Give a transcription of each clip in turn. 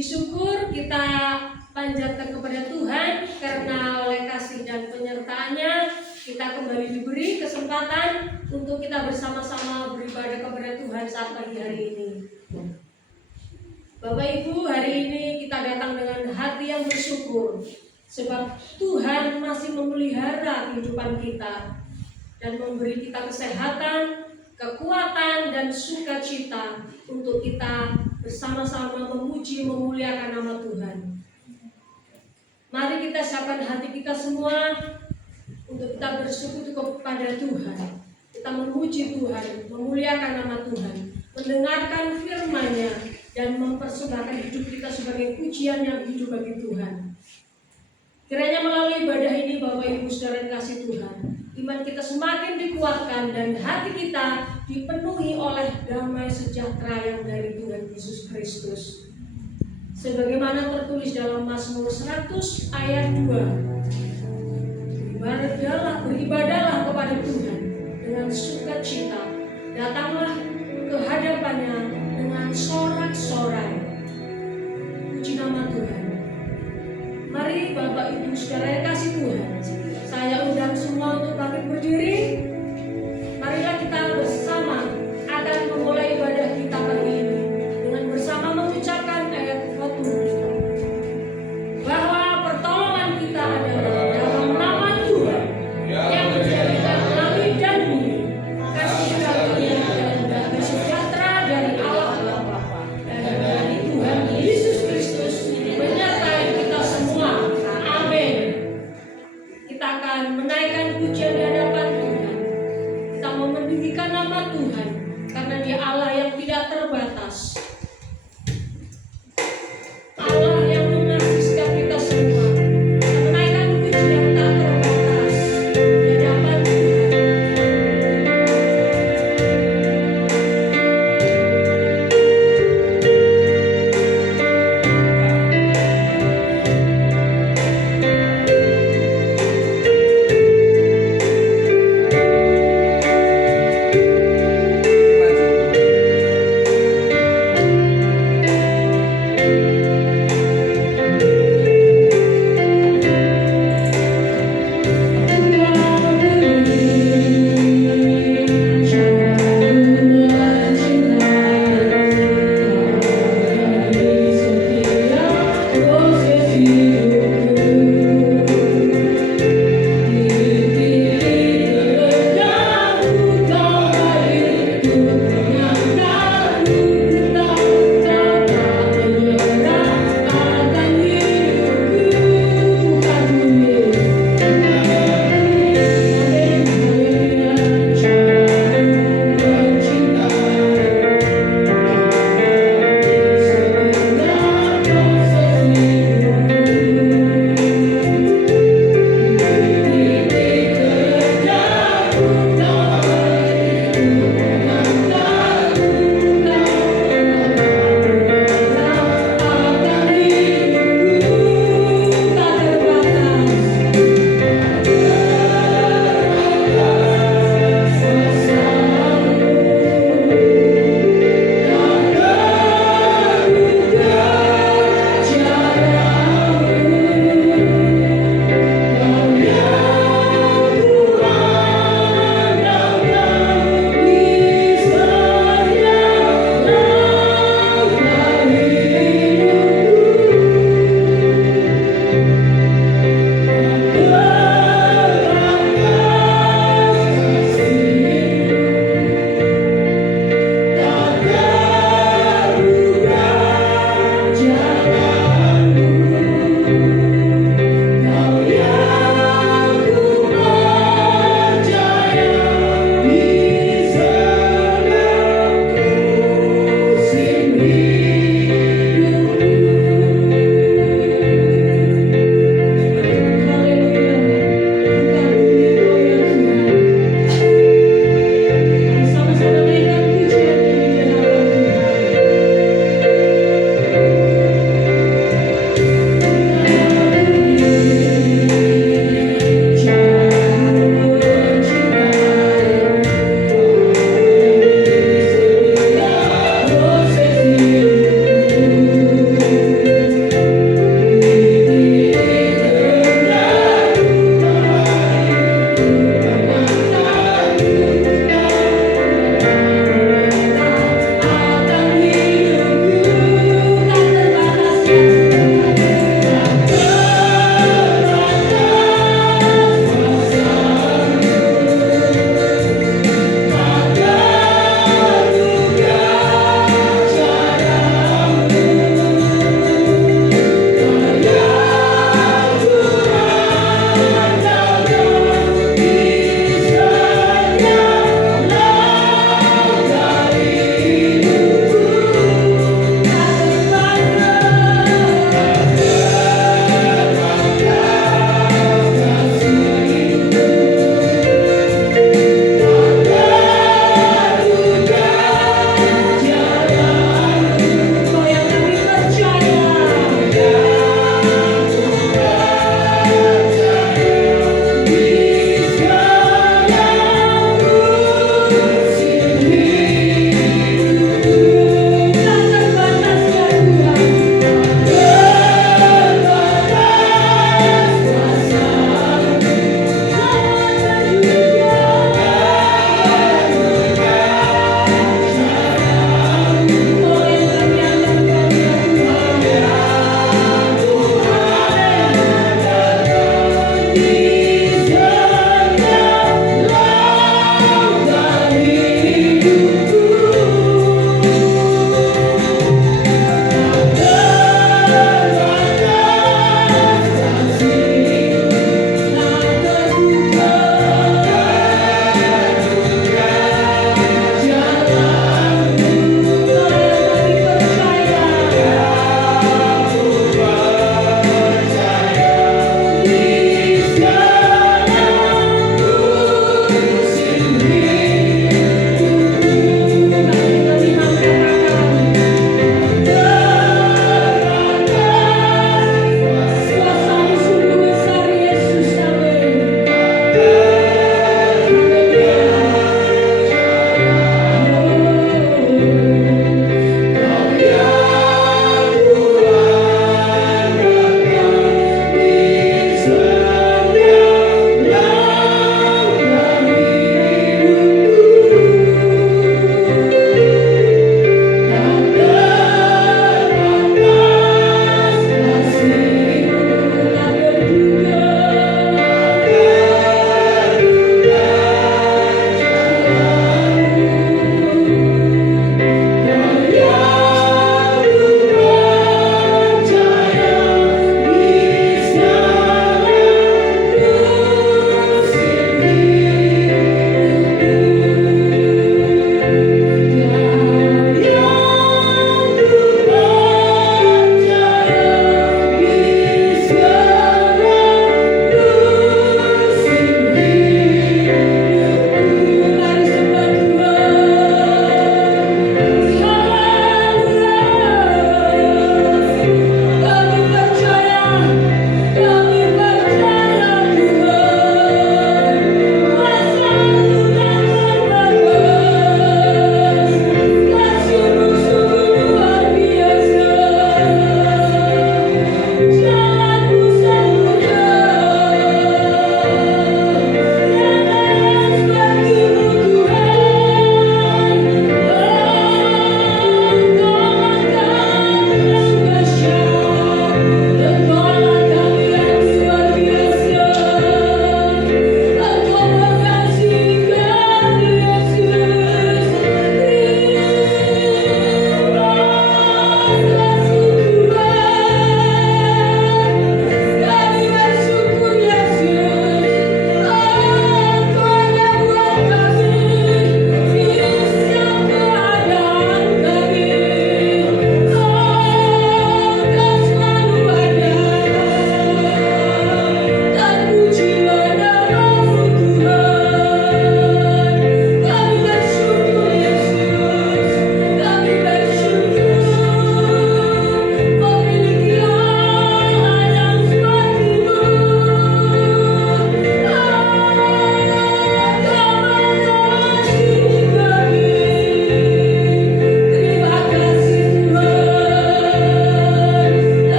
Puji syukur kita panjatkan kepada Tuhan karena oleh kasih dan penyertaannya kita kembali diberi kesempatan untuk kita bersama-sama beribadah kepada Tuhan saat pagi hari ini. Bapak Ibu, hari ini kita datang dengan hati yang bersyukur sebab Tuhan masih memelihara kehidupan kita dan memberi kita kesehatan, kekuatan dan sukacita untuk kita bersama-sama memuji memuliakan nama Tuhan. Mari kita siapkan hati kita semua untuk kita bersyukur kepada Tuhan. Kita memuji Tuhan, memuliakan nama Tuhan, mendengarkan firman-Nya dan mempersembahkan hidup kita sebagai pujian yang hidup bagi Tuhan. Kiranya melalui ibadah ini Bapak Ibu Saudara yang kasih Tuhan, iman kita semakin dikuatkan dan hati kita dipenuhi oleh damai sejahtera yang dari Tuhan Yesus Kristus. Sebagaimana tertulis dalam Mazmur 100 ayat 2. Beribadahlah kepada Tuhan dengan sukacita, datanglah ke hadapannya dengan sorak-sorai. Puji nama Tuhan. Mari Bapak Ibu Saudara yang kasih Tuhan, saya undang semua untuk bangkit berdiri. Marilah kita bersama akan memulai ibadah kita pagi ini dengan bersama mengucapkan ayat khotbah bahwa pertolongan kita adalah dalam nama Tuhan yang menjadikan langit dan bumi, kasih karunia dan damai sejahtera dari Allah Bapa dan dari Tuhan Yesus Kristus menyertai kita semua. Amin.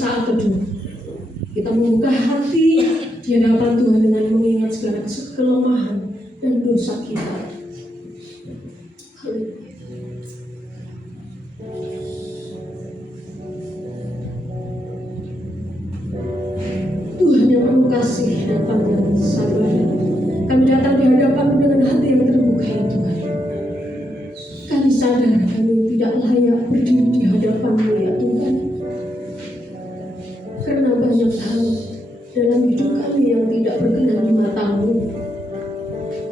saat teduh kita membuka hati di hadapan Tuhan dengan mengingat segala kelemahan dan dosa kita. Tuhan yang penuh kasih dan panggilan sabar, kami datang di hadapan-Mu dengan hati yang terbuka ya Tuhan. Kami sadar kami tidak layak berdiri di hadapan-Mu ya Tuhan, karena banyak hal dalam hidup kami yang tidak berkenan di mata-Mu.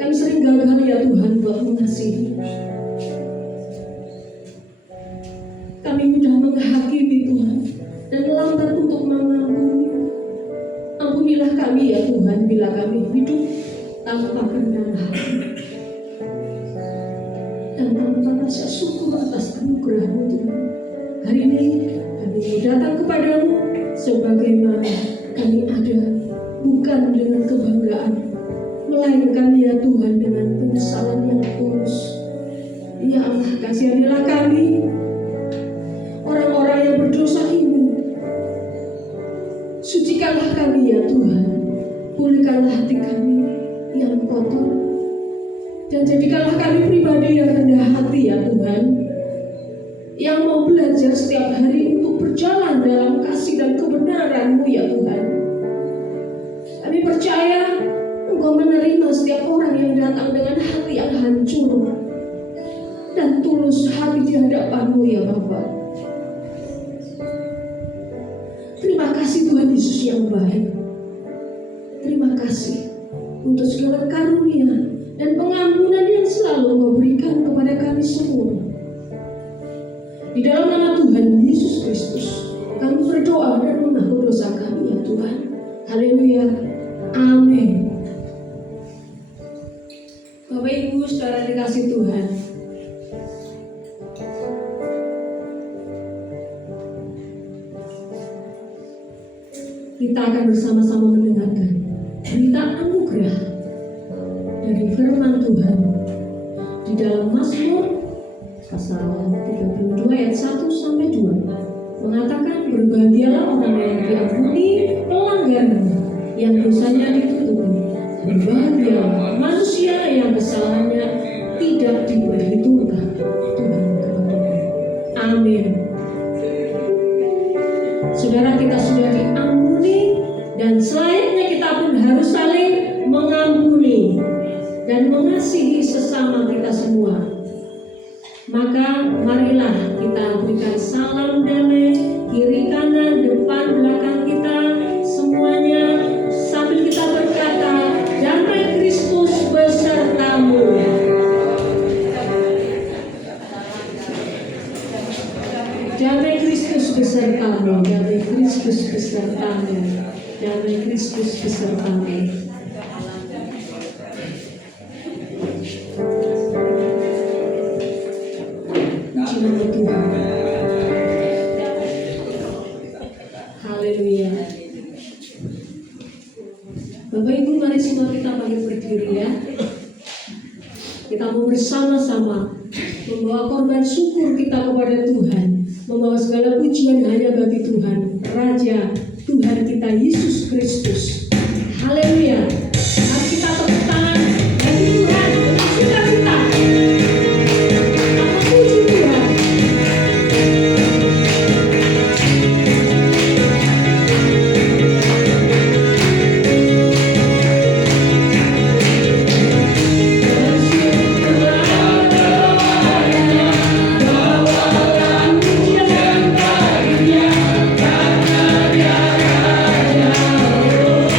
Kami sering gagal ya Tuhan buat mengasihi. Kami mudah menghakimi Tuhan dan lambat untuk mengampuni. Ampunilah kami ya Tuhan bila kami hidup tanpa kerendahan hati dan tanpa rasa syukur atas anugerah-Mu Tuhan. Hari ini kami datang kepadamu sebagaimana kami ada, bukan dengan kebanggaan, melainkan ya Tuhan dengan penyesalan yang tulus. Ya Allah, kasihanilah kami, orang-orang yang berdosa ini. Sucikanlah kami ya Tuhan, pulihkanlah hati kami yang kotor, dan jadikanlah kami pribadi yang rendah hati ya Tuhan, yang mau belajar setiap hari untuk berjalan dalam kasih dan kebenaran-Mu ya Tuhan. Kami percaya Engkau menerima setiap orang yang datang dengan hati yang hancur dan tulus hati di hadapan-Mu ya Bapa. Terima kasih Tuhan Yesus yang baik. Terima kasih untuk segala karunia dan pengampunan yang selalu Engkau berikan kepada kami semua. Di dalam nama Tuhan Yesus Kristus, kami berdoa dan mengaku dosa kami ya Tuhan. Haleluya. Amin. Bapak Ibu saudara dikasih Tuhan, kita akan bersama-sama mendengarkan berita anugerah dari firman Tuhan di dalam Mazmur pasal 32 ayat 1 sampai 2 mengatakan, berbahagialah orang yang diampuni pelanggarannya, yang dosanya ditutupi. Berbahagialah manusia yang kesalahannya tidak diperhitungkan Tuhan kepadanya. Amin. Saudara, kita sudah diampuni dan selayaknya kita pun harus saling mengampuni dan mengasihi sesama kita semua. Maka marilah kita berikan salam damai, kiri kanan, depan, belakang kita, semuanya sambil kita berkata, damai Kristus besertamu. Damai Kristus besertamu, damai Kristus besertamu, damai Kristus besertamu. Haleluya. Bapak Ibu, mari semua kita bangkit berdiri ya. Kita mau bersama-sama membawa korban syukur kita kepada Tuhan, membawa segala pujian hanya bagi Tuhan, Raja Tuhan kita Yesus Kristus. Haleluya. Mari kita tepuk tangan bagi Tuhan dengan sukacita. Oh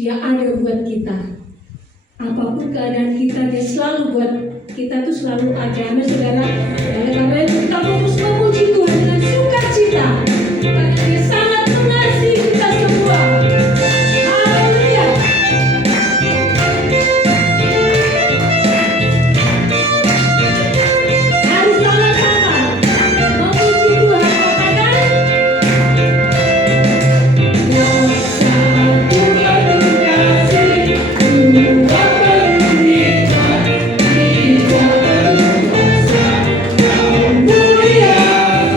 Dia ada buat kita. Apapun keadaan kita, dia selalu buat kita tuh selalu ada. Amin saudara. Oleh karena itu kita fokus memuji Tuhan dengan sukacita, karena dia sangat mengasihi kita semua. Haleluya. Mari sama-sama memuji Tuhan, katakan. Yang satu penuh kasih, dua penuh nikmat, tiga penuh kuasa. Kau mulia,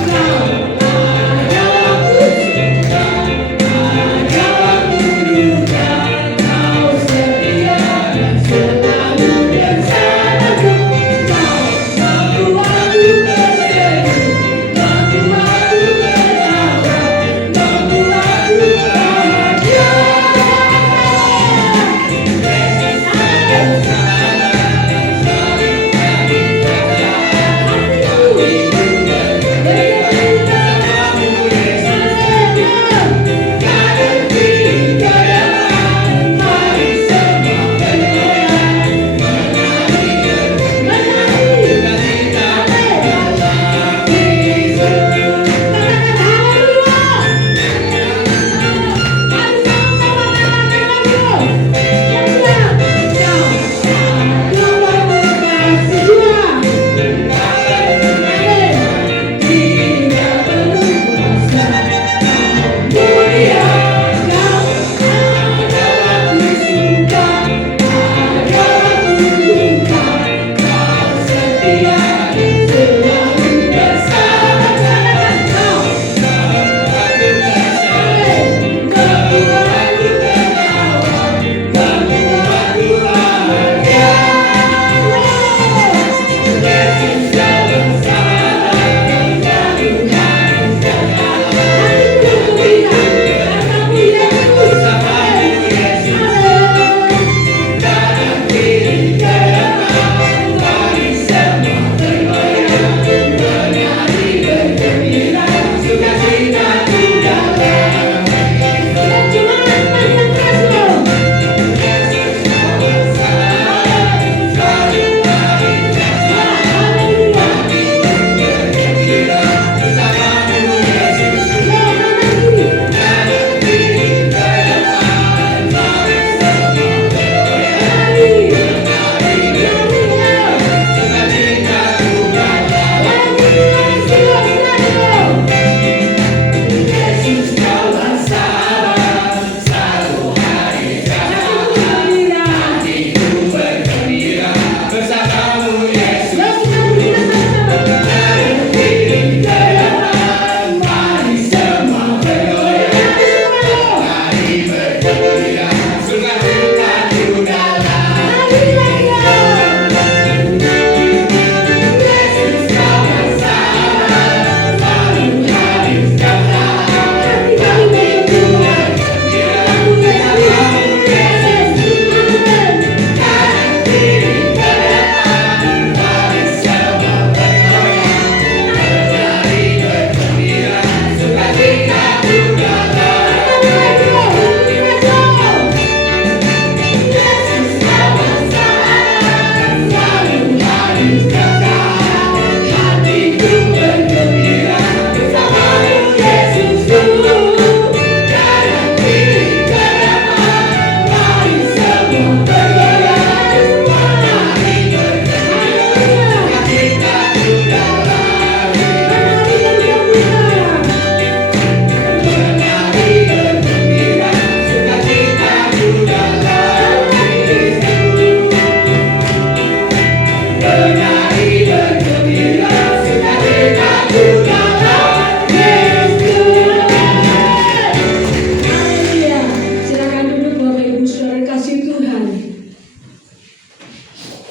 kau ada waktu suka, ada waktu duka. Kau setia dan selalu bersamaku. Kau mampu aku tersenyum, mampu aku tertawa, mampu aku bahagia.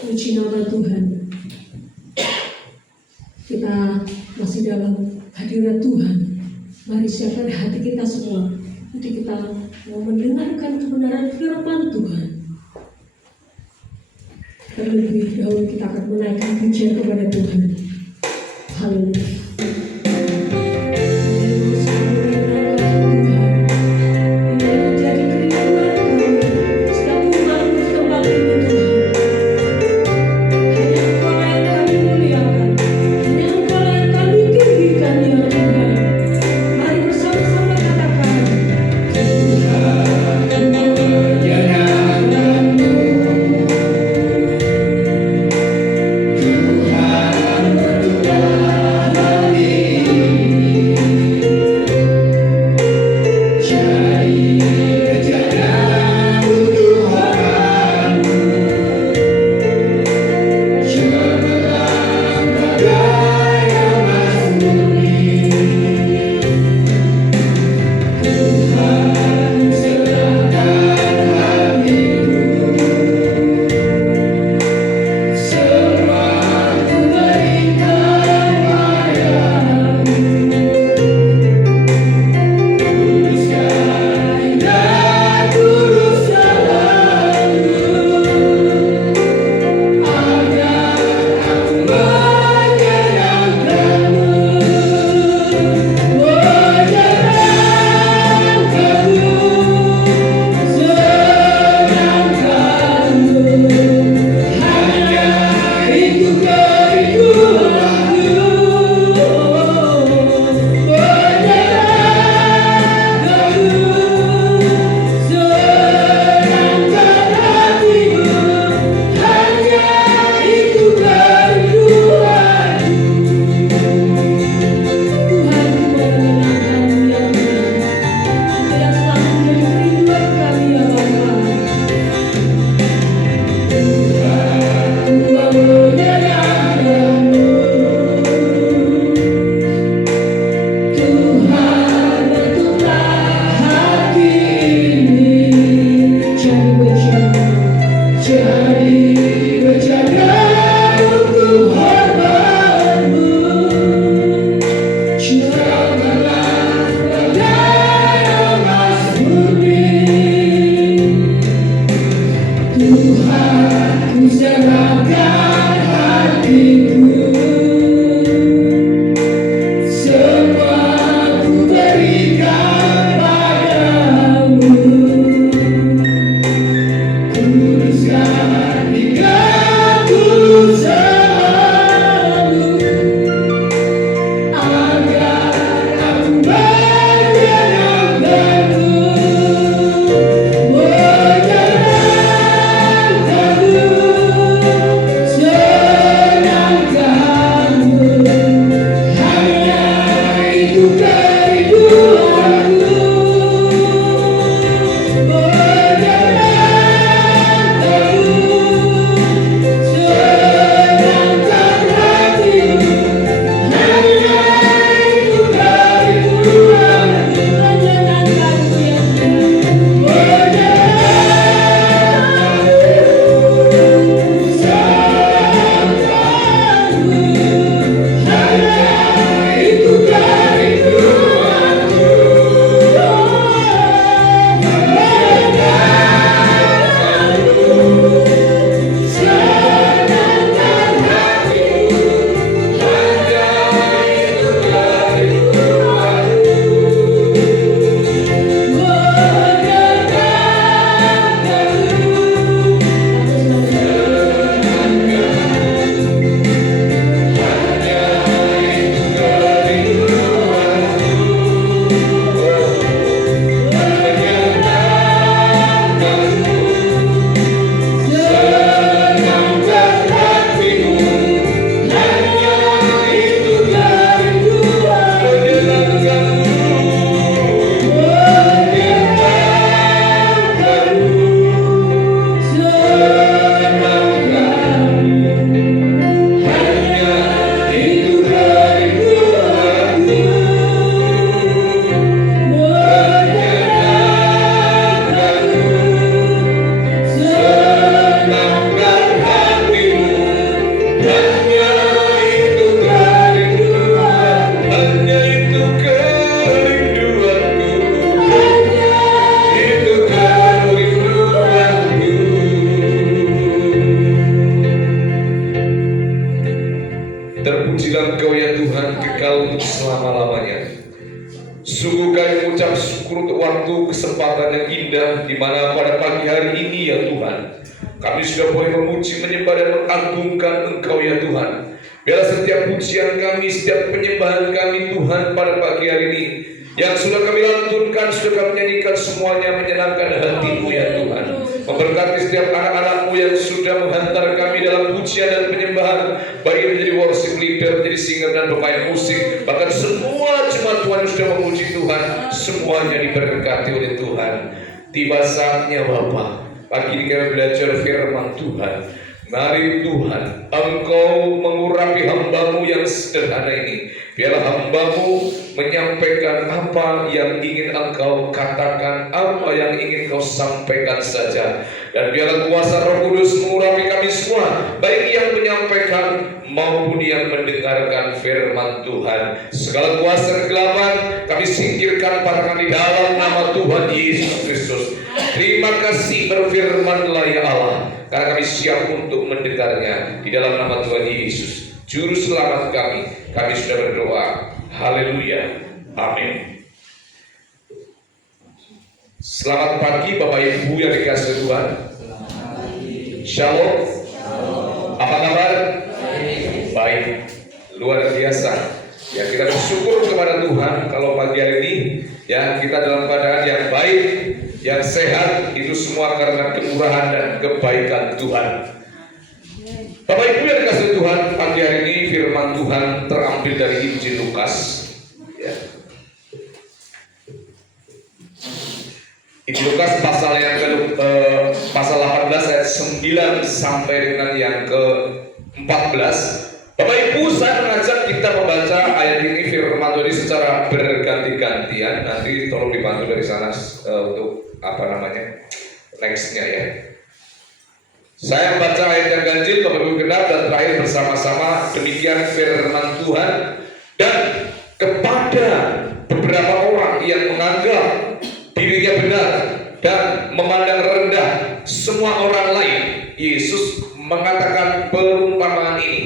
Puji nama Tuhan. Kita masih dalam hadirat Tuhan. Mari siapkan hati kita semua. Nanti kita mau mendengarkan kebenaran firman Tuhan. Terlebih dahulu kita akan menaikkan pujian kepada Tuhan. Haleluya. Tuhan, ini menjadi kerinduan kami. kami mengucap syukur untuk waktu kesempatan yang indah di mana pada pagi hari ini ya Tuhan, kami sudah boleh memuji, menyembah dan mengagungkan Engkau ya Tuhan. Biarlah setiap pujian kami, setiap penyembahan kami Tuhan pada pagi hari ini yang sudah kami lantunkan, sudah kami nyanyikan, semuanya menyenangkan hati-Mu ya Tuhan. Memberkati setiap anak-anak-Mu yang sudah menghantar kami dalam pujian dan penyembahan, baik menjadi worship leader, menjadi singer dan pemain musik, bahkan semua jemaat Tuhan yang sudah memuji Tuhan, semuanya diberkati oleh Tuhan. Tiba saatnya Bapa, pagi ini kami belajar firman Tuhan. Mari Tuhan, Engkau mengurapi hamba-Mu yang sederhana ini. Biarlah hamba-Mu menyampaikan apa yang ingin Engkau katakan, apa yang ingin Kau sampaikan saja. Dan biarlah kuasa Roh Kudus mengurapi kami semua, baik yang menyampaikan maupun yang mendengarkan firman Tuhan. Segala kuasa kegelapan kami singkirkan pada kami dalam nama Tuhan Yesus Kristus. Terima kasih, berfirman-Lah ya Allah, karena kami siap untuk mendengarnya. Di dalam nama Tuhan Yesus, Juru Selamat kami sudah berdoa. Haleluya, amin. Selamat pagi Bapak Ibu yang dikasihi Tuhan. Shalom. Apa kabar? Baik, luar biasa. Ya, kita bersyukur kepada Tuhan kalau pagi hari ini ya kita dalam keadaan yang baik, yang sehat, itu semua karena kemurahan dan kebaikan Tuhan. Bapak Ibu yang dikasihi Tuhan, pagi hari ini firman Tuhan terambil dari Injil Lukas. Ya. Injil Lukas pasal yang pasal 18 ayat 9 sampai dengan yang ke-14. Bapak Ibu, saya mengajak kita membaca ayat ini, firman Tuhan ini secara berganti-gantian. Nanti tolong dibantu dari sana untuk nextnya ya. Saya membaca ayat yang ganjil, Bapak Ibu genap dan terakhir bersama-sama. Demikian firman Tuhan. Dan kepada beberapa orang yang menganggap dirinya benar dan memandang rendah semua orang lain, Yesus mengatakan perumpamaan ini.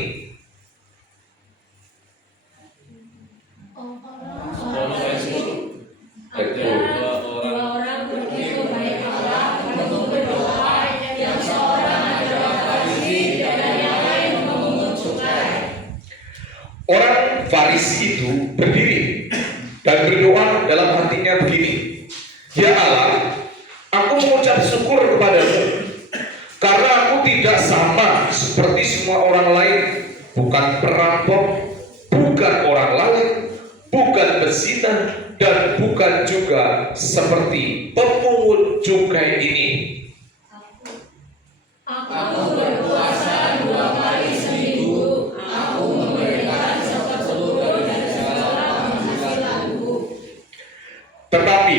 Orang Farisi itu berdiri dan berdoa dalam hatinya begini, ya Allah, aku mengucap syukur kepadamu karena aku tidak sama seperti semua orang lain, bukan perampok, bukan orang lain, bukan pezina, dan bukan juga seperti pemungut cukai ini. Aku berpuasa 2 kali seminggu. Aku memberikan seperseluruh dari segala penghasilanku. Tetapi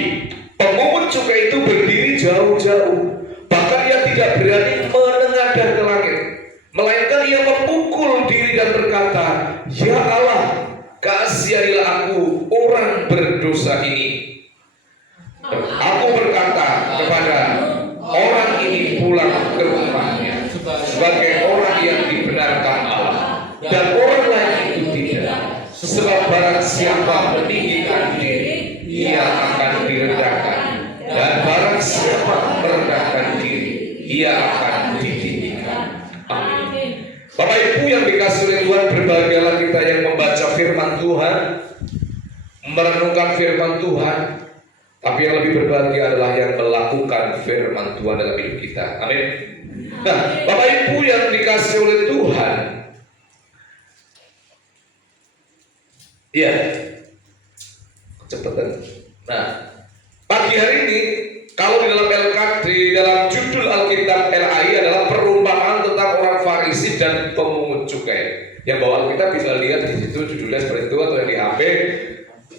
pemungut cukai itu berdiri jauh-jauh, bahkan ia tidak berani menengadah ke langit, melainkan ia memukul diri dan berkata, ya Allah, kasihanilah aku orang berdosa ini. Aku berkata kepada orang ini pulang ke rumahnya sebagai orang yang dibenarkan Allah, dan orang lain itu tidak. Sebab barang siapa meninggikan diri, ia akan direndahkan, dan barang siapa merendahkan diri, ia akan ditinggikan. Amin. Bapak Ibu yang dikasihi oleh Tuhan, berbahagialah kita yang membaca firman Tuhan, merenungkan firman Tuhan, tapi yang lebih berbahagia adalah yang melakukan firman Tuhan dalam hidup kita. Amin. Nah, Bapak Ibu yang dikasihi oleh Tuhan, ya, cepetan. Nah, pagi hari ini, kalau di dalam dalam judul Alkitab LAI adalah perumpamaan tentang orang Farisi dan pemungut cukai. Yang bawa Alkitab bisa lihat di situ judulnya seperti itu, atau yang di HP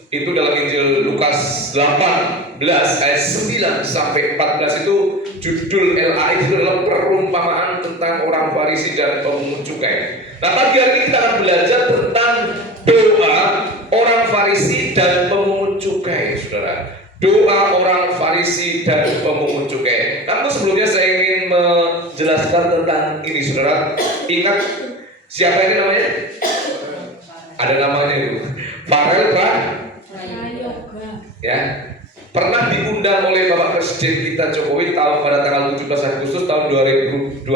itu dalam Injil Lukas 18 ayat 9 sampai 14 itu judul LAI itu adalah perumpamaan tentang orang Farisi dan pemungut cukai. Nah, pagi hari ini kita akan belajar tentang doa orang Farisi dan pemungut cukai, saudara. Doa orang Farisi dan pemungut cukai. Namun sebelumnya saya ingin menjelaskan tentang ini, saudara. Ingat siapa ini namanya? Ada namanya itu. Farel Prayoga. ya, pernah diundang oleh Bapak Presiden kita Jokowi pada tanggal 17 Agustus tahun 2022.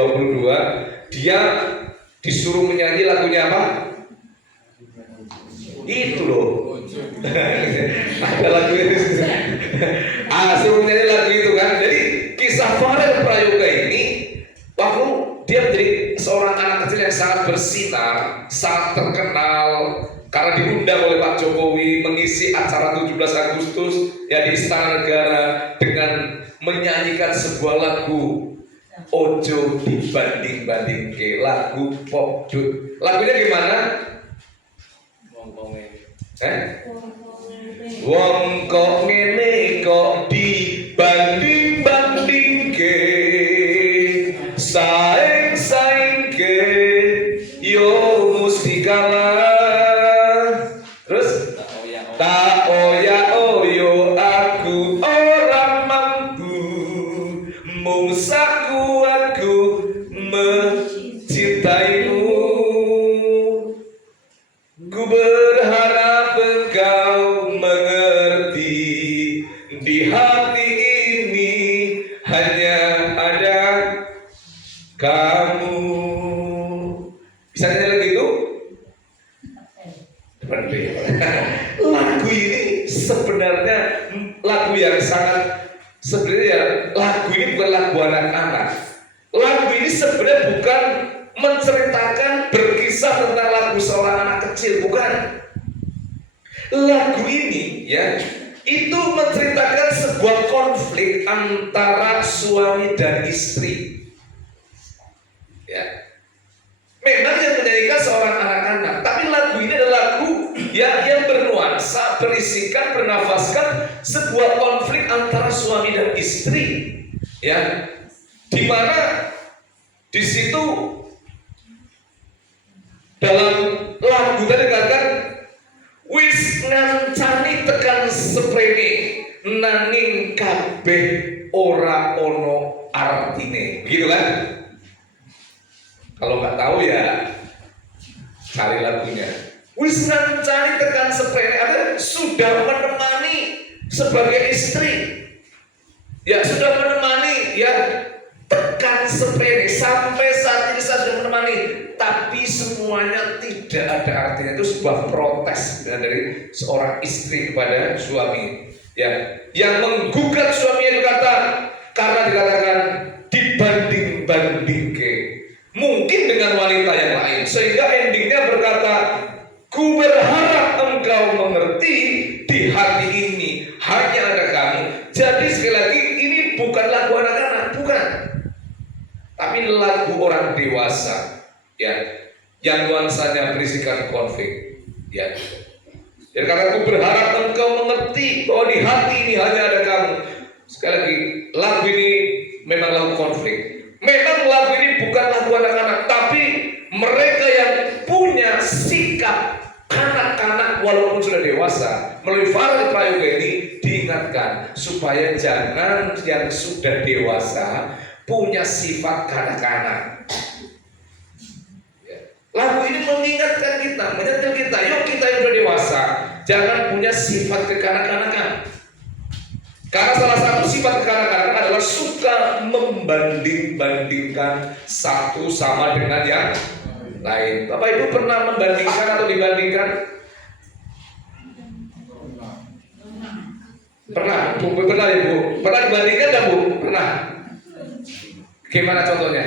Dia disuruh menyanyi lagunya apa? Itu loh. Ada lagu itu. Suruh menyanyi lagu itu kan. Jadi kisah Farel Prayoga ini, waktu dia menjadi seorang anak kecil yang sangat bersinar, sangat terkenal karena diundang oleh Pak Jokowi mengisi acara 17 Agustus ya di Istana Negara dengan menyanyikan sebuah lagu Ojo dibanding-banding ke lagu pop. Lagunya gimana? Wong kok ngene kok dibanding-banding ke, saing-saing ke, yo mesti kalah. Terus tak oya-oyo aku orang mampu, mung sakuatku mencintaimu. Ku berharap engkau mengerti, di hati ini hanya ada kamu. Bisa nyanyi lagi itu? Lagu ini sebenarnya lagu yang sangat, sebenarnya lagu ini bukan lagu anak-anak. Lagu ini sebenarnya bukan menceritakan berkisah tentang lagu seorang anak kecil, bukan. Lagu ini ya itu menceritakan sebuah konflik antara suami dan istri. Ya. Memang yang menyanyikan seorang anak-anak, tapi lagu ini adalah lagu yang bernuansa, berisikan, bernafaskan sebuah konflik antara suami dan istri. Ya. Di mana di situ dalam lagu tadi dikatakan wis ngancani tekan seprene nanging kabeh ora ono artine. Begitu kan? Kalau nggak tahu ya cari lagunya. Wis ngancani tekan seprene, artinya sudah menemani sebagai istri. Ya sudah menemani ya tekan seprene, sampai saat ini saya sudah menemani, tapi semuanya tidak ada artinya. Itu sebuah protes dari seorang istri kepada suami ya, yang menggugat suaminya berkata, karena dikatakan dibanding-banding ke mungkin dengan wanita yang lain, sehingga endingnya berkata, ku berharap engkau mengerti, di hati ini hanya ada kamu. Jadi sekali lagi ini bukan lagu anak-anak, bukan, tapi lagu orang dewasa ya, yang nuansanya berisikan konflik ya. Jadi kata, ku berharap engkau mengerti bahwa di hati ini hanya ada kamu. Sekali lagi, lagu ini memang lagu konflik. Memang lagu ini bukan lagu anak-anak, tapi mereka yang punya sikap kanak-kanak walaupun sudah dewasa, melalui Farel Prayoga ini diingatkan supaya jangan yang sudah dewasa punya sifat kanak-kanak. Lagu ini mengingatkan kita, menyentil kita, yuk kita yang sudah dewasa jangan punya sifat kekanak-kanakan. Karena salah satu sifat kekanak-kanakan adalah suka membanding-bandingkan satu sama dengan yang lain. Bapak Ibu pernah membandingkan atau dibandingkan? Pernah, pernah Ibu? Pernah dibandingkan nggak Bu? Pernah. Gimana contohnya?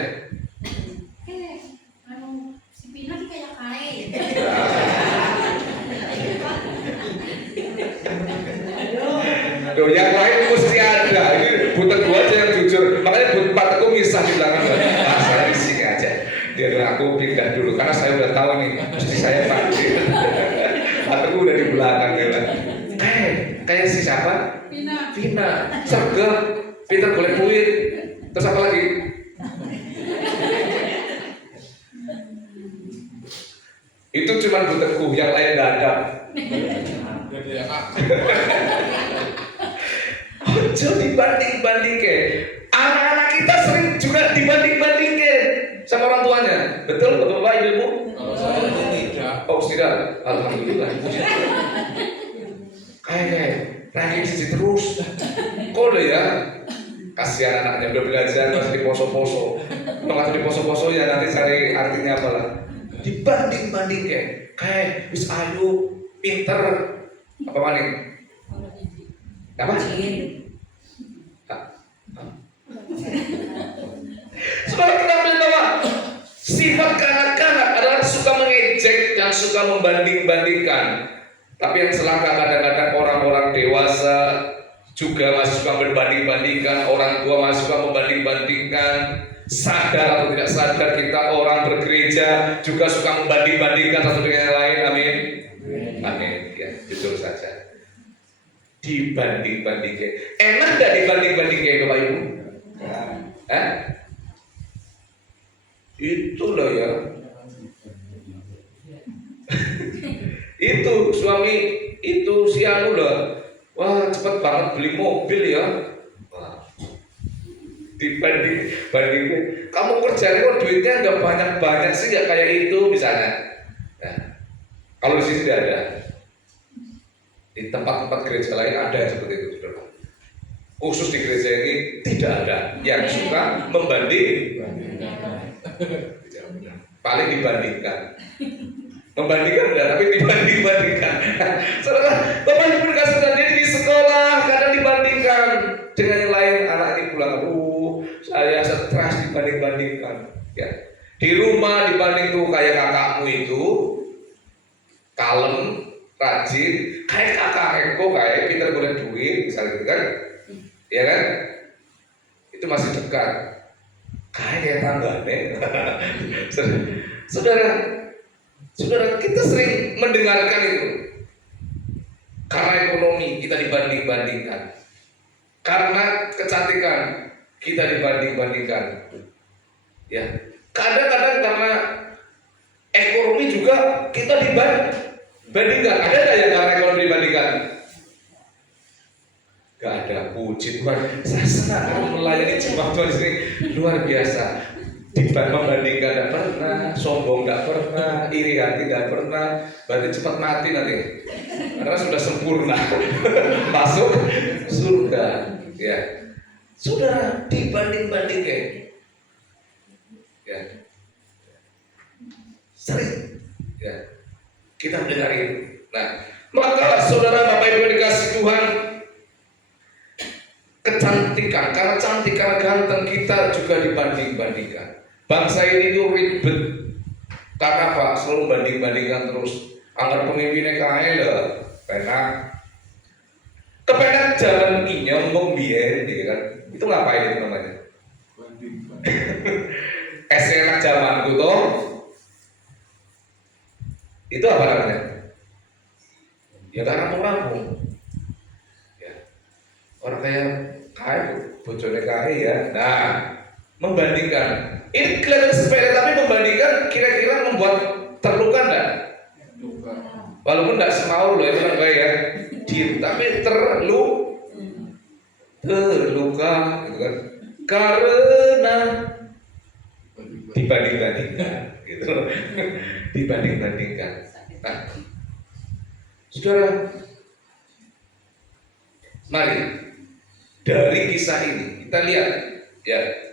Si Pina kayak kain. Loh, yang lain mesti ada. Ini butek gua aja yang jujur. Makanya butek aku misah di belakang. Saya di sini aja. Dia bilang aku pindah dulu karena saya udah tahu nih mesti saya panggil. Aku udah di belakang ya. Kayak si siapa? Pina. Sergap. Peter boleh kulit. Terus apa lagi? Itu cuma butekku, yang lain nggak ada. Ojo dibanding-banding ke. Anak-anak kita sering juga dibanding-banding ke sama orang tuanya. Betul Bapak Ibu? Kalau saya tidak. Oh tidak. Alhamdulillah. Kayak ranking siji terus. Kode ya. Kasihan anaknya udah belajar masih di poso-poso. Kalau nggak di poso-poso ya nanti cari artinya apalah. Dibanding-banding kayak wis ayu, pinter, apa maning? Apa? Saudara kita melihat bahwa sifat kanak-kanak adalah suka mengejek dan suka membanding-bandingkan. Tapi yang celaka kadang-kadang orang-orang dewasa juga masih suka berbanding-bandingkan, orang tua masih suka membanding-bandingkan. Sadar atau tidak sadar kita orang bergereja juga suka membanding-bandingkan satu dengan yang lain. Amin. Amin. Ya, betul saja. Dibanding-bandingkan. Enak gak dibanding-bandingkan Bapak Ibu? Itulah ya. Itu suami itu si anu lah. Wah, cepat banget beli mobil ya. Wah. Dibanding kamu kerjanya kok duitnya nggak banyak sih, nggak kayak itu misalnya. Nah, kalau di sini tidak ada. Di tempat-tempat gereja lain ada yang seperti itu, saudara. Khusus di gereja ini tidak ada yang suka membanding. Paling dibandingkan. Membandingkan enggak, tapi dibanding-bandingkan. Saudara, Bapak Ibu dikasih jadi di sekolah kadang dibandingkan dengan yang lain. Anak ini pulang, saya stres dibanding-bandingkan. Ya. Di rumah dibanding tuh kayak kakakmu itu kalem, rajin, kayak kakak Eko kayak pinter punya duit, misalnya gitu kan, ya kan? Itu masih dekat. Kayak tanggane. Saudara, kita sering mendengarkan itu. Karena ekonomi kita dibanding-bandingkan. Karena kecantikan kita dibanding-bandingkan. Ya. Kadang-kadang karena ekonomi juga kita dibandingkan. Ada nggak yang karena ekonomi dibandingkan? Gak ada. Puji Tuhan. Saya senang melayani jemaat Tuhan di sini luar biasa. Membandingkan tidak pernah, sombong tidak pernah, iri hati tidak pernah, berarti cepat mati nanti, karena sudah sempurna masuk surga. Ya, saudara, dibanding-bandingkan, ya, sering, ya, kita mendengar itu. Nah, maka saudara Bapak Ibu dikasih Tuhan, kecantikan, karena cantik, karena ganteng kita juga dibanding-bandingkan. Bangsa ini tuh ribet. Karena Pak selalu banding-bandingkan terus. Angkat pemimpinnya kae lah, penak. Kepenak jalan inyong biyen, gitu kan? Itu ngapain itu namanya? Enak zamanku toh. Itu apa namanya? Ya kan rampung-rampung. Ya. Orang kayak bojone kae ya. Nah, membandingkan. Ini kelihatan sepele tapi membandingkan kira-kira membuat terluka enggak? Walaupun enggak semau loh itu kan ya. Diam tapi terluka gitu kan. Karena dibanding-bandingkan gitu. Dibanding-bandingkan. Nah, saudara, mari dari kisah ini kita lihat ya.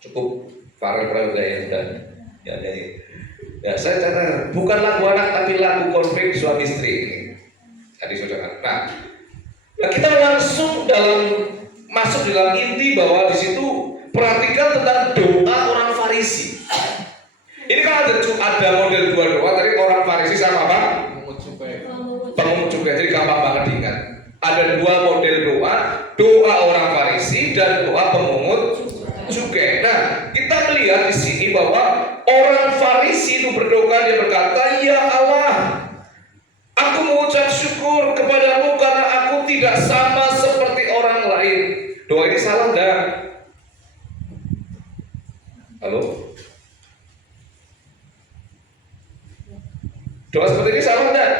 Cukup Farel Prayoga dan ya dari ya saya catat bukan lagu anak tapi lagu konflik suami istri ini tadi saudara. Nah, kita langsung masuk dalam inti bahwa di situ perhatikan tentang doa orang Farisi. Ini kan ada model dua doa tadi, orang Farisi sama apa? Pemungut cukai. Jadi gampang banget diingat. Ada dua model doa orang Farisi dan doa pemungut cukai. Nah, kita melihat di sini bahwa orang Farisi itu berdoa, dia berkata, "Ya Allah, aku mengucap syukur kepadamu karena aku tidak sama seperti orang lain." Doa ini salah enggak? Halo? Doa seperti ini salah enggak?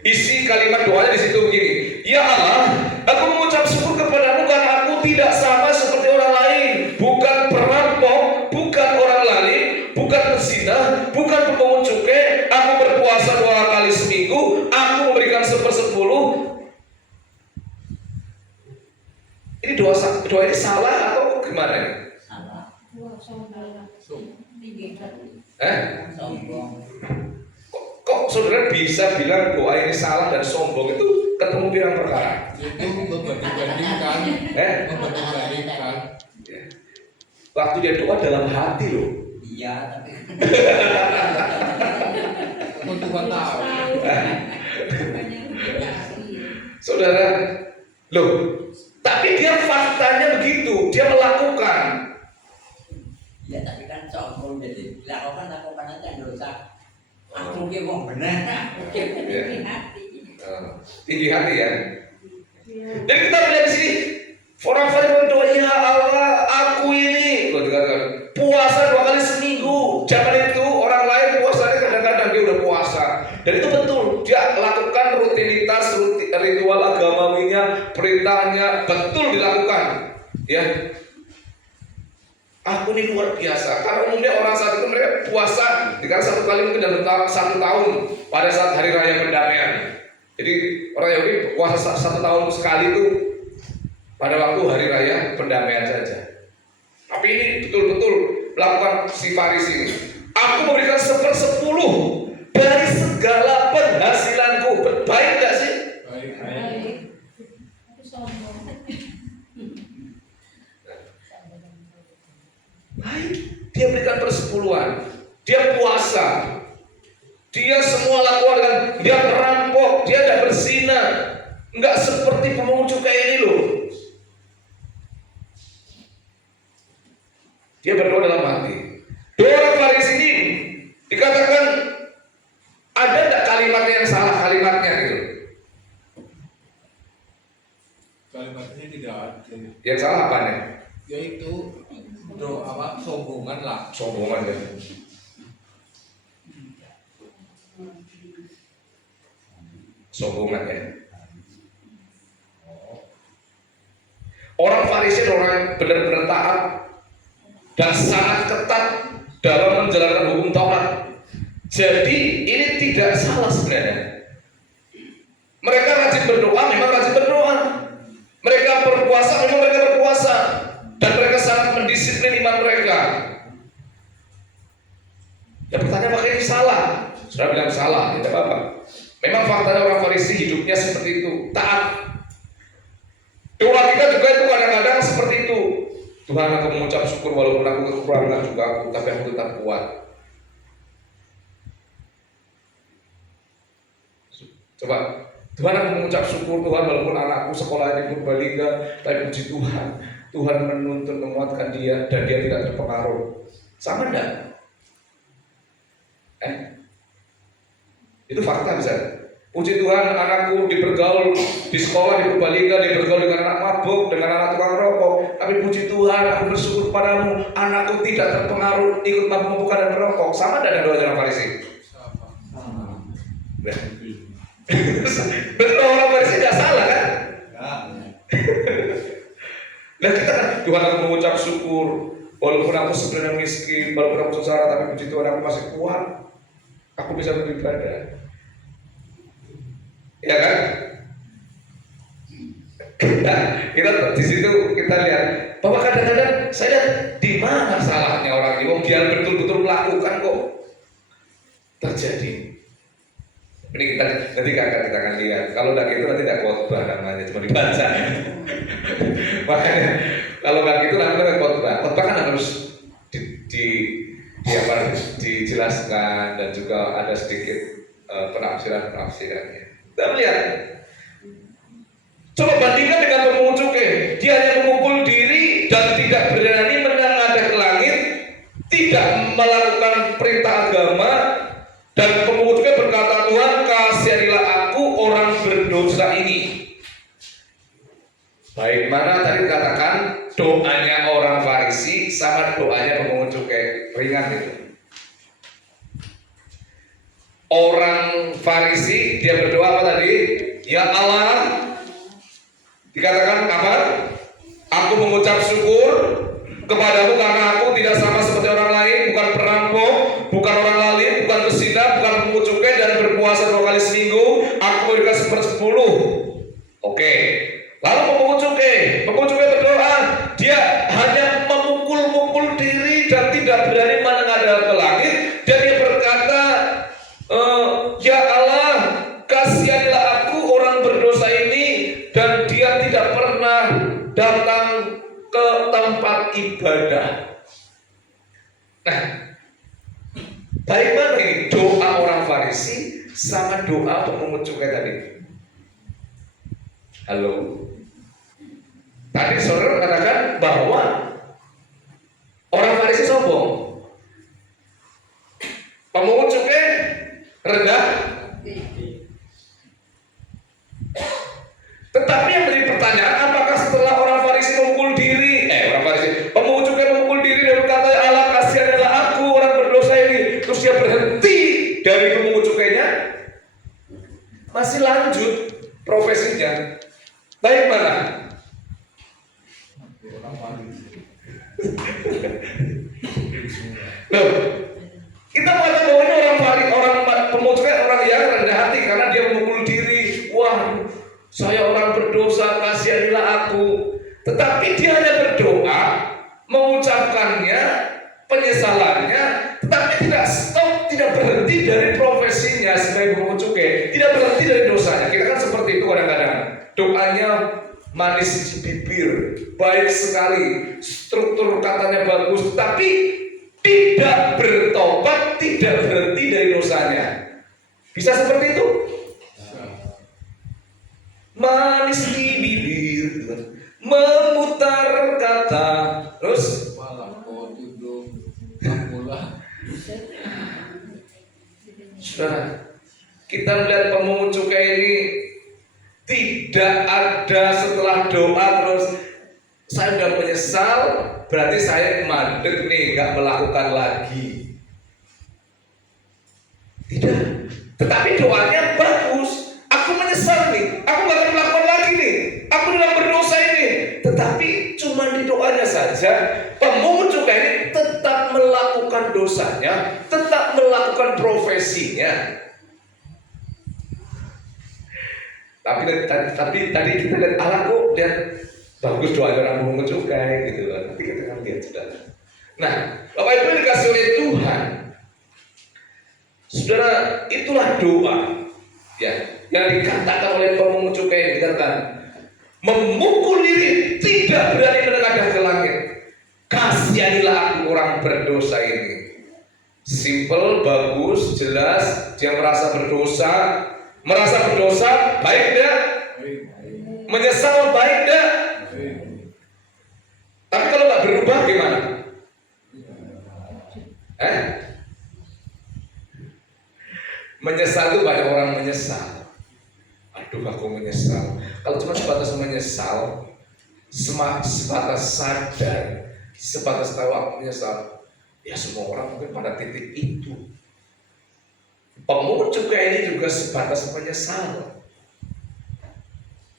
Isi kalimat doanya di situ begini, "Ya Allah, aku mengucap syukur kepadamu karena aku tidak sama seperti orang lain, bukan perampok, bukan orang lain, bukan pezina, bukan pemungut cukai. Aku berpuasa 2 kali seminggu, 1/10. Ini doa ini salah atau gimana ini? Salah. Wah, saudara. Tinggi kan. Sombong. Kok saudara bisa bilang doa ini salah dan sombong? Itu ketemu pirang perkara. Itu membanding-bandingkan. Membanding-bandingkan. Ya. Waktu dia doa dalam hati loh. Iya, tapi Tuhan tahu. Saudara, loh, tapi dia faktanya begitu, dia melakukan. Ya tapi kan sombong jadi lakukan aja dosa. Aku ki wong bener, aku ki tinggi hati. Tinggi hati ya. Dan kita melihat di sini orang Farisi berdoa, ya Allah, aku ini puasa 2 kali seminggu. Zaman itu orang lain puasanya kadang-kadang dia udah puasa. Dan itu betul, dia lakukan rutinitas, ritual agamawinya, perintahnya betul dilakukan. Ya, aku ini luar biasa. Karena umumnya orang saat itu mereka puasa dikali 1 kali mungkin dalam 1 tahun pada saat hari raya pendamaian. Jadi orang Yahudi puasa 1 tahun sekali itu pada waktu hari raya pendamaian saja. Tapi ini betul-betul melakukan si Farisi ini. Aku memberikan 1/10 dari segala penghasilanku. Baik tidak sih? Baik. Tapi sombong. Baik, dia berikan persepuluhan. Dia puasa. Dia semua lakukan dengan dia merampok, dia tidak berzina. Enggak seperti pemungut cukai ini loh. Dia berdoa dalam hati. Doa orang Farisi ini dikatakan ada tidak kalimatnya yang salah kalimatnya gitu. Kalimatnya tidak ada. Yang salah apa nih? Yaitu doa sombongan lah. Sombongan ya. Sombongan ya. Orang Farisi adalah orang yang benar-benar taat dan sangat ketat dalam menjalankan hukum Taurat. Jadi ini tidak salah sebenarnya. Mereka rajin berdoa, memang rajin berdoa. Mereka berpuasa, memang mereka berpuasa. Dan mereka sangat mendisiplin iman mereka. Ya pertanyaan apakah ini salah? Sudah bilang salah, tidak apa-apa. Memang faktanya orang Farisi hidupnya seperti itu, taat. Doa kita juga itu kadang-kadang seperti itu. Tuhan, aku mengucap syukur walaupun aku kekurangan juga aku, tapi aku tetap kuat. Coba, Tuhan, aku mengucap syukur Tuhan walaupun anakku sekolah di Purbalingga, tapi puji Tuhan, Tuhan menuntun menguatkan dia dan dia tidak terpengaruh. Sama enggak? Itu fakta bisa. Puji Tuhan, anakku dibergaul di sekolah di Purbalingga, dibergaul dengan anak mabuk, dengan anak tukang rokok. Tapi puji Tuhan, aku bersyukur padamu, anakku tidak terpengaruh ikut mabuk-mabukan dan merokok. Sama dengan doa orang Farisi. Sama. Betul, orang Farisi tidak salah kan? Nah kita kan, Tuhan, aku mengucap syukur walaupun aku sebenarnya miskin, walaupun aku sengsara, tapi puji Tuhan aku masih kuat. Aku bisa beribadah. Ya kan? Kita di situ kita lihat bahwa kadang-kadang saya di mana salahnya orang ini, dia betul-betul melakukan kok terjadi. Ini kita nanti kita akan lihat. Kalau tidak gitu nanti tidak khotbah namanya, cuma dibaca. Makanya kalau nggak gitu nanti khotbah. Khotbah kan harus dijelaskan dan juga ada sedikit penafsirannya. Kita lihat. Coba bandingkan dengan pemungut cukai. Dia hanya memukul diri dan tidak berani menengadah ke langit, tidak melakukan perintah agama, dan pemungut cukai berkata, Tuhan, kasihanilah aku orang berdosa ini. Baik mana tadi dikatakan doanya orang Farisi sama doanya pemungut cukai, ringan itu. Orang Farisi dia berdoa apa tadi? Ya Allah, dikatakan apa? Aku mengucap syukur kepadamu karena aku tidak sama seperti orang lain, bukan perampok, bukan orang lalim, bukan berzina, bukan pemungut cukai dan berpuasa 2 kali seminggu. Aku memberikan 1/10. Oke. Lalu pemungut cukai berdoa, dia hanya memukul-mukul diri dan tidak berani menengadah ke langit, dan dia berkata, ya Allah, kasihanilah aku orang berdosa ini, dan dia tidak pernah datang ke tempat ibadah. Nah, bagaimana ini doa orang Farisi sama doa pemungut cukai tadi? Halo. Tadi saudara katakan bahwa orang Farisi sombong, pemungut cukai rendah. Tetapi yang menjadi pertanyaan, apakah setelah orang Farisi memukul diri, pemungut cukai memukul diri dan berkata, Allah kasihanilah aku orang berdosa ini, terus dia berhenti dari pemungut cukainya? Masih lanjut profesinya. Bagaimana? Orang Farisi. Loh, kita mengatakan bahwa ini orang pemungut cukai orang yang rendah hati karena dia memukul diri. Wah, saya orang berdosa, kasihanilah aku. Tetapi dia hanya berdoa, mengucapkannya, penyesalannya, tetapi tidak stop, tidak berhenti dari profesinya sebagai pemungut cukai, tidak berhenti dari dosanya. Kita kan seperti itu kadang-kadang. Doanya manis di bibir, baik sekali, struktur katanya bagus, tapi tidak bertobat, tidak berhenti dari dosanya. Bisa seperti itu? Manis di bibir, memutar kata, terus Malah kau tuduh pula. Saudara, kita melihat pemungut cukai ini tidak ada setelah doa terus saya sudah menyesal, berarti saya mandek nih, nggak melakukan lagi. Tidak. Tetapi doanya bagus. Aku menyesal nih, aku nggak akan melakukan lagi nih, aku dalam berdosa ini. Tetapi cuma di doanya saja, pemungut cukai ini tetap melakukan dosanya, tetap melakukan profesinya. Tapi tadi kita lihat Allah kok lihat bagus doa orang pemungut cukai gitu kan. Nanti kita akan lihat saudara. Nah, Bapak Ibu dikasih oleh Tuhan, saudara, itulah doa ya yang dikatakan oleh pemungut cukai ini, dikatakan memukul diri, tidak berani menengadah ke langit. Kasihanilah aku orang berdosa ini. Simple, bagus, jelas. Dia merasa berdosa, baik dah. Menyesal, baik dah. Tapi kalau nggak berubah gimana? Menyesal itu banyak orang menyesal. Aduh, aku menyesal. Kalau cuma sebatas menyesal, sebatas sadar, sebatas tahu aku menyesal, ya semua orang mungkin pada titik itu. Pemungut cukai ini juga sebatas menyesal.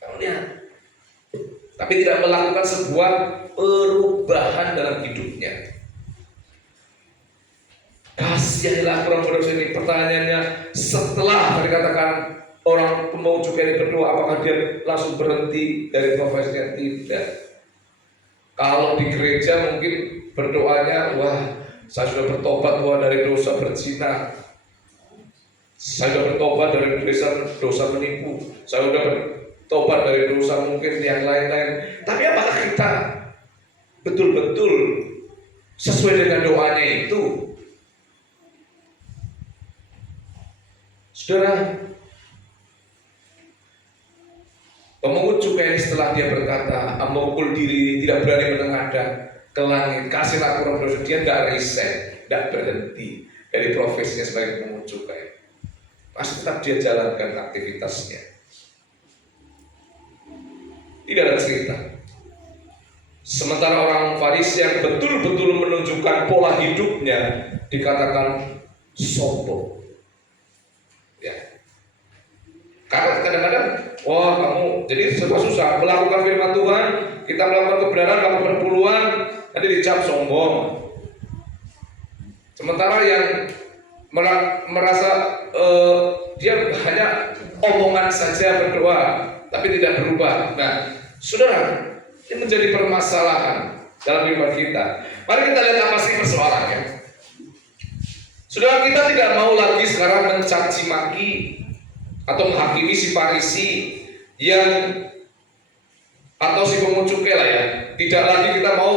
Kamu lihat, tapi tidak melakukan sebuah perubahan dalam hidupnya. Kasihanilah orang berdosa ini. Pertanyaannya, setelah dikatakan orang pemungut cukai ini berdoa, apakah dia langsung berhenti dari profesinya? Tidak. Kalau di gereja mungkin berdoanya, wah, saya sudah bertobat dari dosa berzina, saya sudah bertobat dari dosa menipu, saya sudah bertobat dari dosa mungkin yang lain-lain. Tapi apakah kita betul-betul sesuai dengan doanya itu? Saudara, pemungut cukai ini setelah dia berkata, memukul diri, tidak berani menengadah ke langit, kasihlah aku orang berdosa, dia tidak resign, tidak berhenti dari profesinya sebagai pemungut cukai. Masih tetap dia jalankan aktivitasnya. Tidak ada cerita. Sementara orang Farisi yang betul-betul menunjukkan pola hidupnya dikatakan sombong. Ya. Karena kadang-kadang, wah kamu jadi susah melakukan firman Tuhan, kita melakukan kebenaran, kamu perpuluhan, nanti dicap sombong. Sementara yang merasa dia hanya omongan saja berdoa, tapi tidak berubah. Nah, saudara, ini menjadi permasalahan dalam kehidupan kita. Mari kita lihat apa sih persoalannya. Saudara, kita tidak mau lagi sekarang mencaci maki atau menghakimi si Farisi yang atau si pemungut cukai lah ya. Tidak lagi kita mau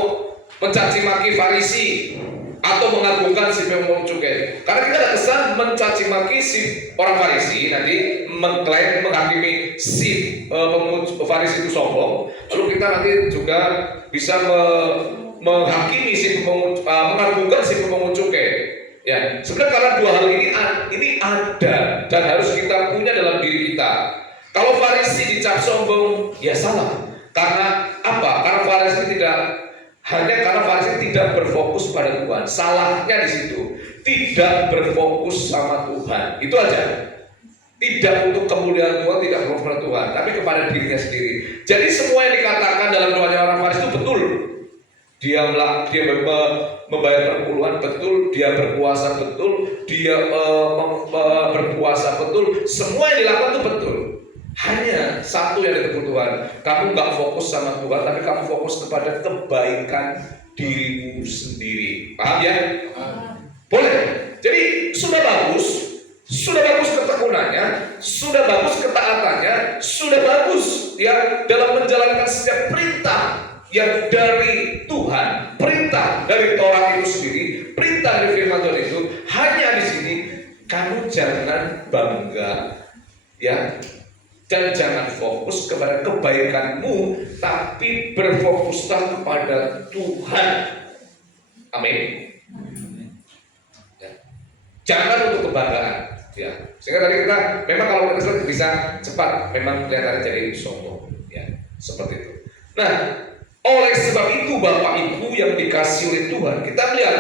mencaci maki Farisi atau mengagungkan si pemungut cukai. Karena kita ada kesan mencaci maki si orang Farisi, nanti mengklaim menghakimi si pemungut Farisi itu sombong. Lalu kita nanti juga bisa menghakimi si pemungut, mengagungkan si pemungut cukai. Ya, sebenarnya karena dua hal ini ada dan harus kita punya dalam diri kita. Kalau Farisi dicap sombong, ya salah. Karena apa? Karena Farisi karena Farisi tidak berfokus pada Tuhan. Salahnya di situ, tidak berfokus sama Tuhan. Itu aja. Tidak untuk kemuliaan Tuhan, tidak berfokus pada Tuhan, tapi kepada dirinya sendiri. Jadi semua yang dikatakan dalam doanya orang Farisi itu betul. Dia membayar perpuluhan betul, dia berpuasa betul, dia berpuasa betul, semua yang dilakukan itu betul. Hanya satu yang disebut Tuhan, kamu nggak fokus sama Tuhan, tapi kamu fokus kepada kebaikan dirimu sendiri. Paham ya? Boleh. Jadi sudah bagus ketekunannya, sudah bagus ketaatannya, sudah bagus ya dalam menjalankan setiap perintah yang dari Tuhan, perintah dari Taurat itu sendiri, perintah dari firman Tuhan itu. Hanya di sini kamu jangan bangga ya, dan jangan fokus kepada kebaikanmu, tapi berfokuslah kepada Tuhan. Amin. Ya. Jangan untuk kebanggaan ya. Sehingga tadi kita memang kalau kita bisa cepat memang kelihatannya jadi sombong ya, seperti itu. Nah, oleh sebab itu Bapak Ibu yang dikasihi oleh Tuhan, kita melihat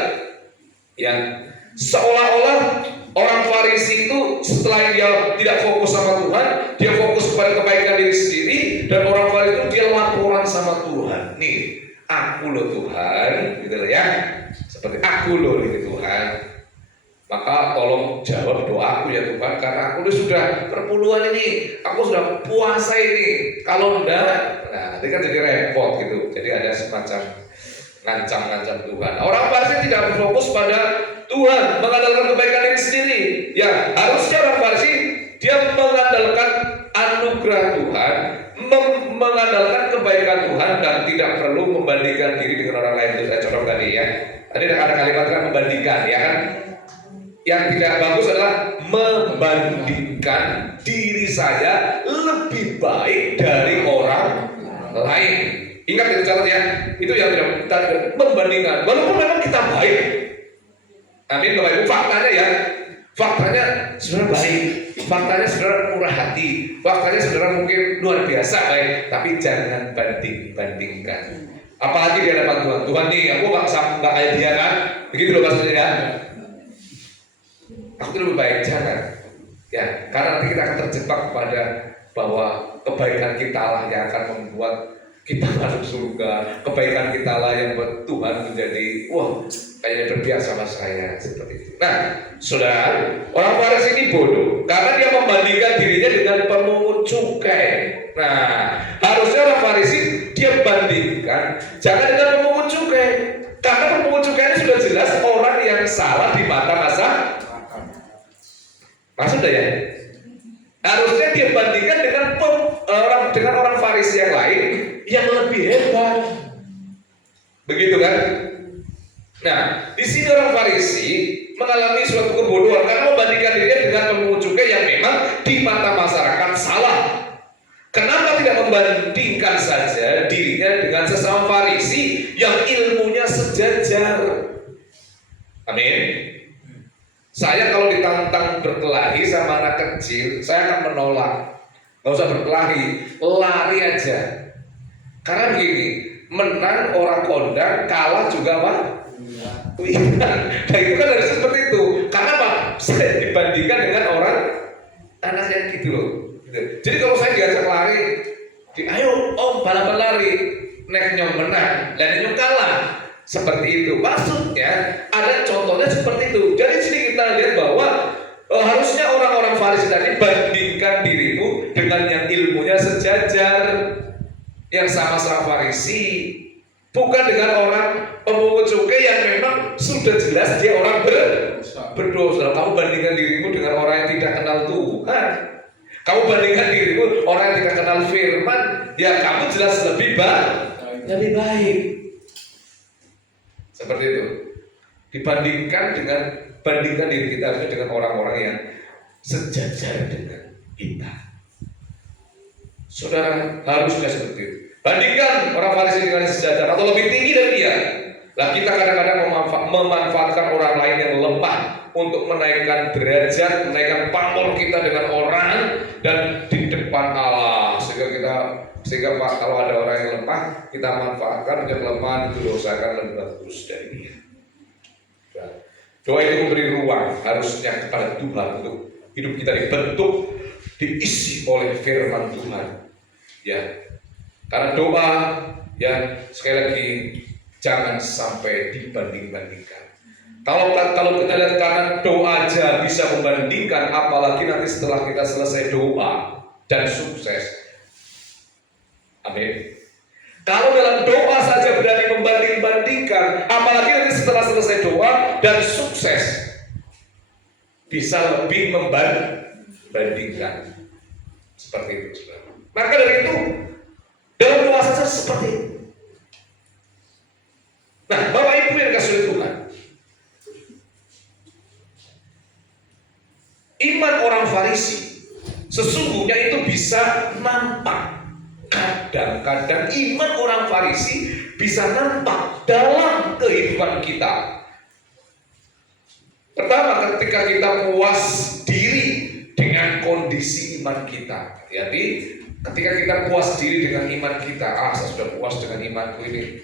ya, seolah-olah orang Farisi itu setelah dia tidak fokus sama Tuhan, dia fokus kepada kebaikan diri sendiri, dan orang Farisi itu dia laporan sama Tuhan. Nih, aku loh Tuhan, gitu loh ya. Seperti aku loh ini Tuhan. Maka tolong jawab doaku ya Tuhan, karena aku sudah perpuluhan ini, aku sudah puasa ini. Kalau enggak, nah ini kan jadi repot gitu. Jadi ada semacam ngancam-ngancam Tuhan. Orang Farisi tidak berfokus pada Tuhan, mengandalkan kebaikan diri sendiri. Ya, harusnya orang Farisi dia mengandalkan anugerah Tuhan, mengandalkan kebaikan Tuhan, dan tidak perlu membandingkan diri dengan orang lain. Itu saya contoh tadi ya. Tadi ada kalimat kan membandingkan, ya kan? Yang tidak bagus adalah membandingkan diri saya lebih baik dari orang lain. Ingat itu catat ya. Itu yang tidak membandingkan. Walaupun memang kita baik. Amin Bapak Ibu. Faktanya ya. Faktanya saudara baik. Faktanya saudara murah hati. Faktanya saudara mungkin luar biasa baik. Tapi jangan banding-bandingkan. Apalagi di hadapan Tuhan. Tuhan nih, aku nggak kayak dia kan. Begitu loh maksudnya ya. Aku lebih baik, jangan ya, karena nanti kita akan terjebak kepada bahwa kebaikan kita lah yang akan membuat kita masuk surga. Kebaikan kita lah yang buat Tuhan menjadi wah, kayaknya berbiasa sama saya, seperti itu. Nah, saudara, orang Farisi ini bodoh karena dia membandingkan dirinya dengan pemungut cukai. Nah, harusnya orang Farisi dia bandingkan jangan dengan pemungut cukai, karena pemungut cukai ini sudah jelas orang yang salah di mata Maksudnya ya, harusnya dia bandingkan dengan orang Farisi yang lain yang lebih hebat, begitu kan? Nah, di sini orang Farisi mengalami suatu kebodohan karena membandingkan dirinya dengan pemungut cukai yang memang di mata masyarakat salah. Kenapa tidak membandingkan saja dirinya dengan sesama Farisi yang ilmunya sejajar? Amin. Saya kalau ditantang berkelahi sama anak kecil, saya akan menolak. Gak usah berkelahi, lari aja. Karena begini, menang orang kondang, kalah juga apa? Nah itu kan harus seperti itu. Karena apa? Saya dibandingkan dengan orang anak yang gitu loh. Jadi kalau saya diajak lari, ayo om balapan lari, nek nyong menang, dan nyong kalah. Seperti itu, maksudnya ada contohnya seperti itu. Jadi sini kita lihat bahwa harusnya orang-orang Farisi tadi, bandingkan dirimu dengan yang ilmunya sejajar, yang sama-sama Farisi, bukan dengan orang pemungut cukai yang memang sudah jelas dia orang berdosa. Kamu bandingkan dirimu dengan orang yang tidak kenal Tuhan. Kamu bandingkan dirimu orang yang tidak kenal firman, ya kamu jelas lebih baik. Seperti itu. Bandingkan diri kita harusnya dengan orang-orang yang sejajar dengan kita. Saudara, harusnya seperti itu. Bandingkan orang Farisi dengan yang sejajar atau lebih tinggi dari dia. Lah kita kadang-kadang memanfaatkan orang lain yang lemah untuk menaikkan derajat, menaikkan pamor kita dengan orang dan di depan Allah. Sehingga Pak, kalau ada orang yang lemah, kita manfaatkan yang lemah itu dosakan lebih bagus dari dia. Doa itu memberi ruang harusnya kepada Tuhan untuk hidup kita dibentuk, diisi oleh firman Tuhan. Ya, karena doa, ya sekali lagi jangan sampai dibanding-bandingkan. Kalau kita lihat karena doa aja bisa membandingkan, apalagi nanti setelah kita selesai doa dan sukses. Amin. Kalau dalam doa saja berani membanding-bandingkan, apalagi nanti setelah selesai doa dan sukses, bisa lebih membandingkan. Seperti itu, saudara. Maka dari itu, dalam doa saja seperti itu. Nah, Bapak Ibu yang dikasihi Tuhan, iman orang Farisi sesungguhnya itu bisa nampak. Kadang-kadang iman orang Farisi bisa nampak dalam kehidupan kita. Pertama, ketika kita puas diri dengan kondisi iman kita. Jadi, ketika kita puas diri dengan iman kita, saya sudah puas dengan imanku ini,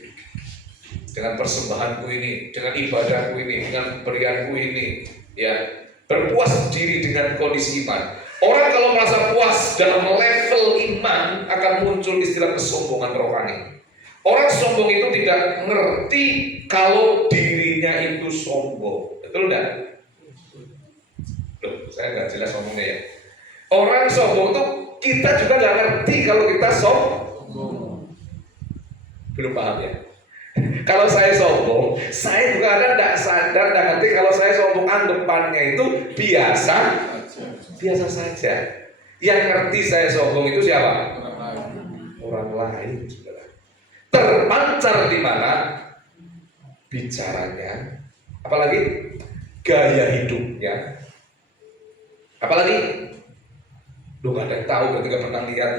dengan persembahanku ini, dengan ibadahku ini, dengan pemberianku ini, ya, berpuas diri dengan kondisi iman. Orang kalau merasa puas dalam level iman akan muncul istilah kesombongan rohani. Orang sombong itu tidak ngerti kalau dirinya itu sombong. Betul enggak? Loh, saya nggak jelas ngomongnya ya. Orang sombong itu kita juga nggak ngerti kalau kita sombong. Belum paham ya? Kalau saya sombong, saya juga kadang tidak sadar, tidak ngerti kalau saya sombong depannya itu biasa saja. Yang ngerti saya sombong itu siapa? Orang lain, saudara. Terpancar di mana? Bicaranya, apalagi gaya hidupnya, apalagi lu nggak ada yang tahu, berarti nggak pernah lihat.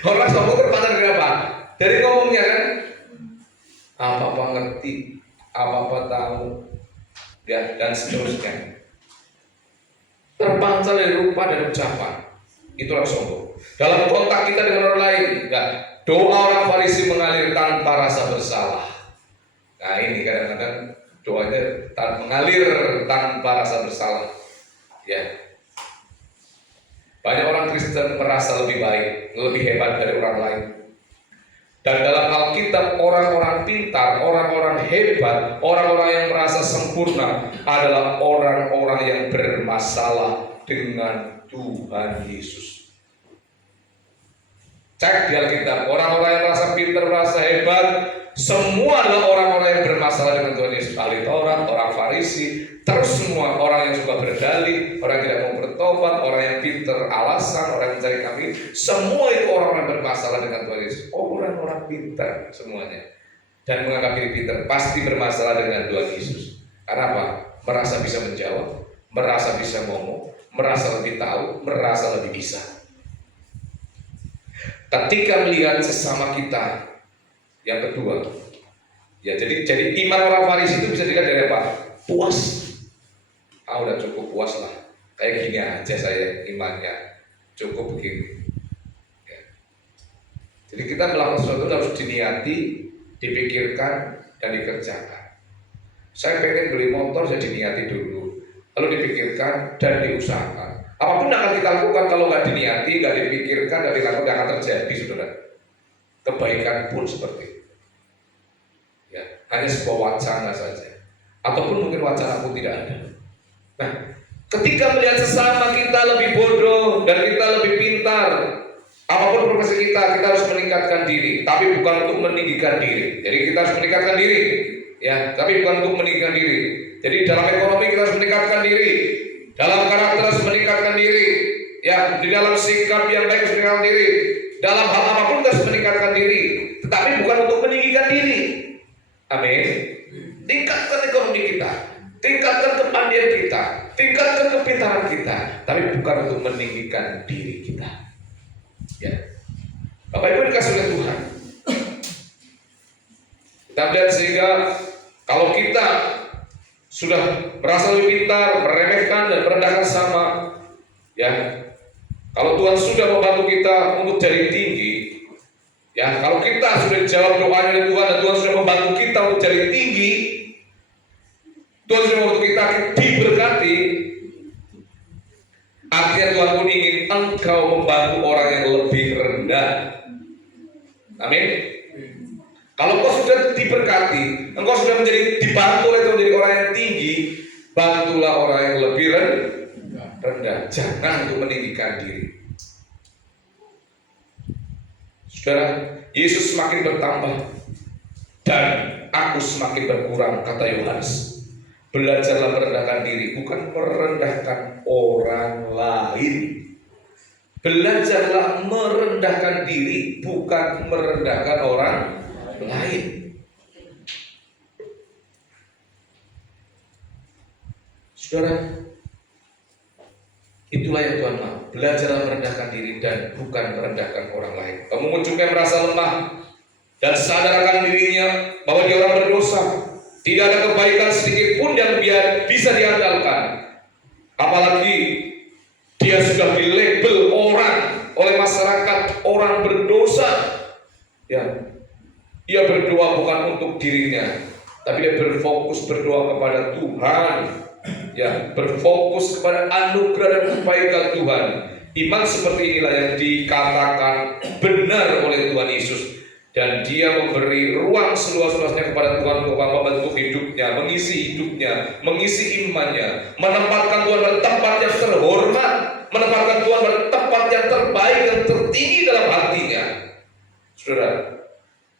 Orang sombong terpancar dari apa? Dari ngomongnya kan, apa-apa ngerti, apa-apa tahu, ya, dan seterusnya. Terpancar dari rupa dan ucapan, itulah sombong. Dalam kontak kita dengan orang lain, ya, doa orang Farisi mengalir tanpa rasa bersalah. Nah ini kadang-kadang doanya mengalir tanpa rasa bersalah. Ya, banyak orang Kristen merasa lebih baik, lebih hebat dari orang lain. Dan dalam Alkitab, orang-orang pintar, orang-orang hebat, orang-orang yang merasa sempurna adalah orang-orang yang bermasalah dengan Tuhan Yesus. Cek di Alkitab, orang-orang yang merasa pintar, merasa hebat, semua adalah orang-orang yang bermasalah dengan Tuhan Yesus. Ahli Taurat, orang Farisi, terus semua orang yang suka berdalih, orang yang tidak mau bertobat, orang yang pintar alasan, orang yang mencari kambing, semua itu orang yang bermasalah dengan Tuhan Yesus. Orang-orang pintar semuanya, dan menganggap diri pintar pasti bermasalah dengan Tuhan Yesus. Karena apa? Merasa bisa menjawab, merasa bisa ngomong, merasa lebih tahu, merasa lebih bisa. Ketika melihat sesama kita, yang kedua, ya jadi iman orang Farisi itu bisa dilihat dari apa? Puas. Udah cukup puas lah, kayak gini aja saya imannya, cukup begini. Ya. Jadi kita melakukan sesuatu harus diniati, dipikirkan, dan dikerjakan. Saya pengen beli motor, saya diniati dulu, lalu dipikirkan dan diusahakan. Apapun yang akan kita lakukan kalau nggak diniati, nggak dipikirkan, nggak dilakukan, nggak akan terjadi, saudara. Kebaikan pun seperti itu. Ya, hanya sebuah wacana saja, ataupun mungkin wacana pun tidak ada. Nah, Ketika melihat sesama kita lebih bodoh dan kita lebih pintar, apapun profesi kita harus meningkatkan diri, tapi bukan untuk meninggikan diri. Jadi kita harus meningkatkan diri, ya, tapi bukan untuk meninggikan diri. Jadi dalam ekonomi kita harus meningkatkan diri, dalam karakter harus meningkatkan diri, ya, di dalam sikap yang baik harus meningkatkan diri, dalam hal apapun kita harus meningkatkan diri, tetapi bukan untuk meninggikan diri. Amin. Tingkatkan ekonomi kita, tingkatkan kepandaian kita, tingkatkan kepintaran kita, tapi bukan untuk meninggikan diri kita. Ya, Bapak Ibu dikasih oleh Tuhan. Kita lihat sehingga kalau kita sudah merasa lebih pintar, meremehkan dan merendahkan sama, ya, kalau Tuhan sudah membantu kita untuk jadi tinggi, ya, kalau kita sudah dijawab doanya oleh Tuhan dan Tuhan sudah membantu kita untuk jadi tinggi, Tuhan sudah membantu kita diberkati, artinya Tuhan pun ingin engkau membantu orang yang lebih rendah. Amin. Kalau kau sudah diberkati, engkau sudah dibantu oleh Tuhan menjadi orang yang tinggi, bantulah orang yang lebih rendah. Jangan untuk meninggikan diri. Saudara, Yesus semakin bertambah dan aku semakin berkurang, kata Yohanes. Belajarlah merendahkan diri, bukan merendahkan orang lain. Belajarlah merendahkan diri, bukan merendahkan orang lain. Saudara, itulah yang Tuhan mau. Belajarlah merendahkan diri dan bukan merendahkan orang lain. Kamu munculkan merasa lemah dan sadarkan dirinya bahwa dia orang berdosa. Tidak ada kebaikan sedikit pun yang bisa diandalkan. Apalagi dia sudah dilabel orang oleh masyarakat orang berdosa. Ya, dia berdoa bukan untuk dirinya, tapi dia berfokus berdoa kepada Tuhan. Ya, berfokus kepada anugerah dan kebaikan Tuhan. Iman seperti inilah yang dikatakan benar oleh Tuhan Yesus. Dan dia memberi ruang seluas-luasnya kepada Tuhan untuk membentuk hidupnya, mengisi hidupnya, mengisi imannya, menempatkan Tuhan pada tempat yang terhormat, menempatkan Tuhan pada tempat yang terbaik dan tertinggi dalam hatinya. Saudara,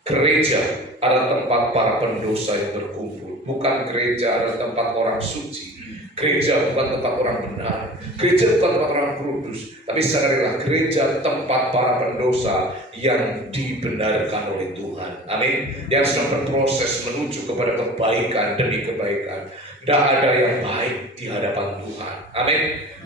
gereja adalah tempat para pendosa yang berkumpul, bukan gereja adalah tempat orang suci. Gereja bukan tempat orang benar, gereja bukan tempat orang kudus, tapi sekalilah gereja tempat para pendosa yang dibenarkan oleh Tuhan. Amin. Yang sedang berproses menuju kepada kebaikan demi kebaikan. Tidak ada yang baik di hadapan Tuhan. Amin.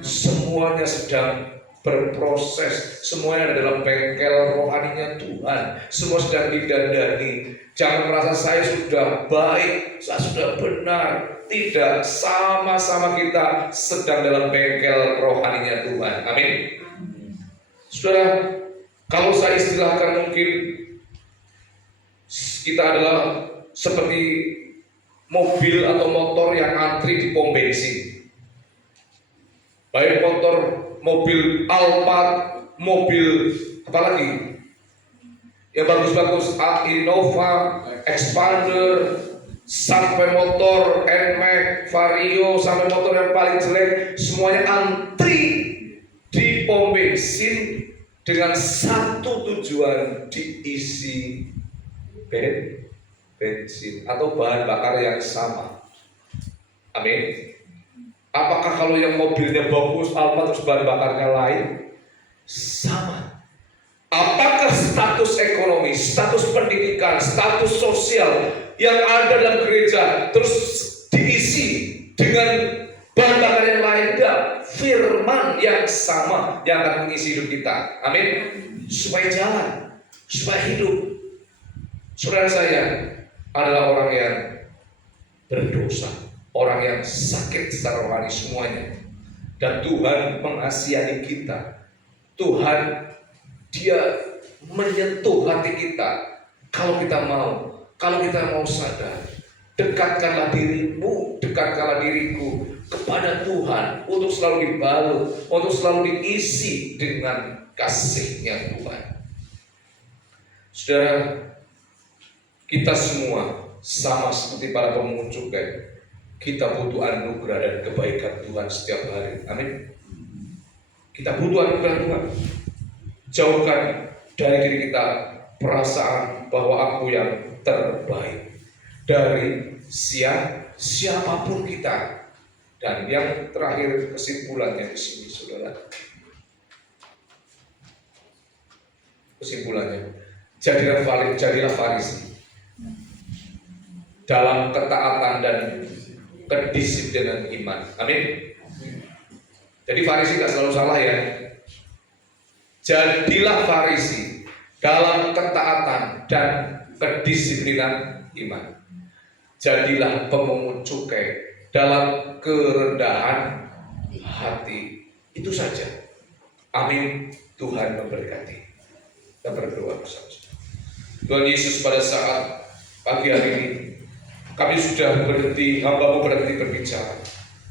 Semuanya sedang berproses, semuanya ada dalam bengkel rohaninya Tuhan. Semua sedang didandani. Jangan merasa saya sudah baik, saya sudah benar. Tidak, sama-sama kita sedang dalam bengkel rohaninya Tuhan. Amin. Saudara, kalau saya istilahkan mungkin kita adalah seperti mobil atau motor yang antri di pom bensin. Baik mobil Alphard, mobil apalagi yang bagus-bagus, Innova, Expander, sampai motor NMAX, Vario, sampai motor yang paling jelek, semuanya antri di pom bensin dengan satu tujuan, diisi bensin atau bahan bakar yang sama. Amin. Apakah kalau yang mobilnya bagus, Alphard, terus bahan bakarnya lain? Sama. Apakah status ekonomi, status pendidikan, status sosial yang ada dalam gereja terus diisi dengan bahan bakar yang lain? Dan firman yang sama yang akan mengisi hidup kita. Amin. Supaya jalan, supaya hidup. Saudara saya adalah orang yang berdosa, orang yang sakit secara rohani semuanya. Dan Tuhan mengasihi kita. Tuhan, Dia menyentuh hati kita. Kalau kita mau sadar, dekatkanlah dirimu, dekatkanlah diriku kepada Tuhan untuk selalu dibalut, untuk selalu diisi dengan kasih-Nya Tuhan. Saudara, kita semua sama seperti para pemungut cukai. Kita butuh anugerah dan kebaikan Tuhan setiap hari. Amin. Kita butuh anugerah Tuhan. Jauhkan dari diri kita perasaan bahwa aku yang terbaik dari siapapun kita. Dan yang terakhir kesimpulannya di sini, saudara. Kesimpulannya, jadilah Farisi dalam ketaatan dan kedisiplinan iman. Amin. Jadi Farisi nggak selalu salah ya. Jadilah Farisi dalam ketaatan dan kedisiplinan iman. Jadilah pemungut cukai dalam kerendahan hati. Itu saja. Amin. Tuhan memberkati. Kita berdoa bersama. Tuhan Yesus, pada saat pagi hari ini kami sudah berhenti, hamba-Mu berhenti berbicara.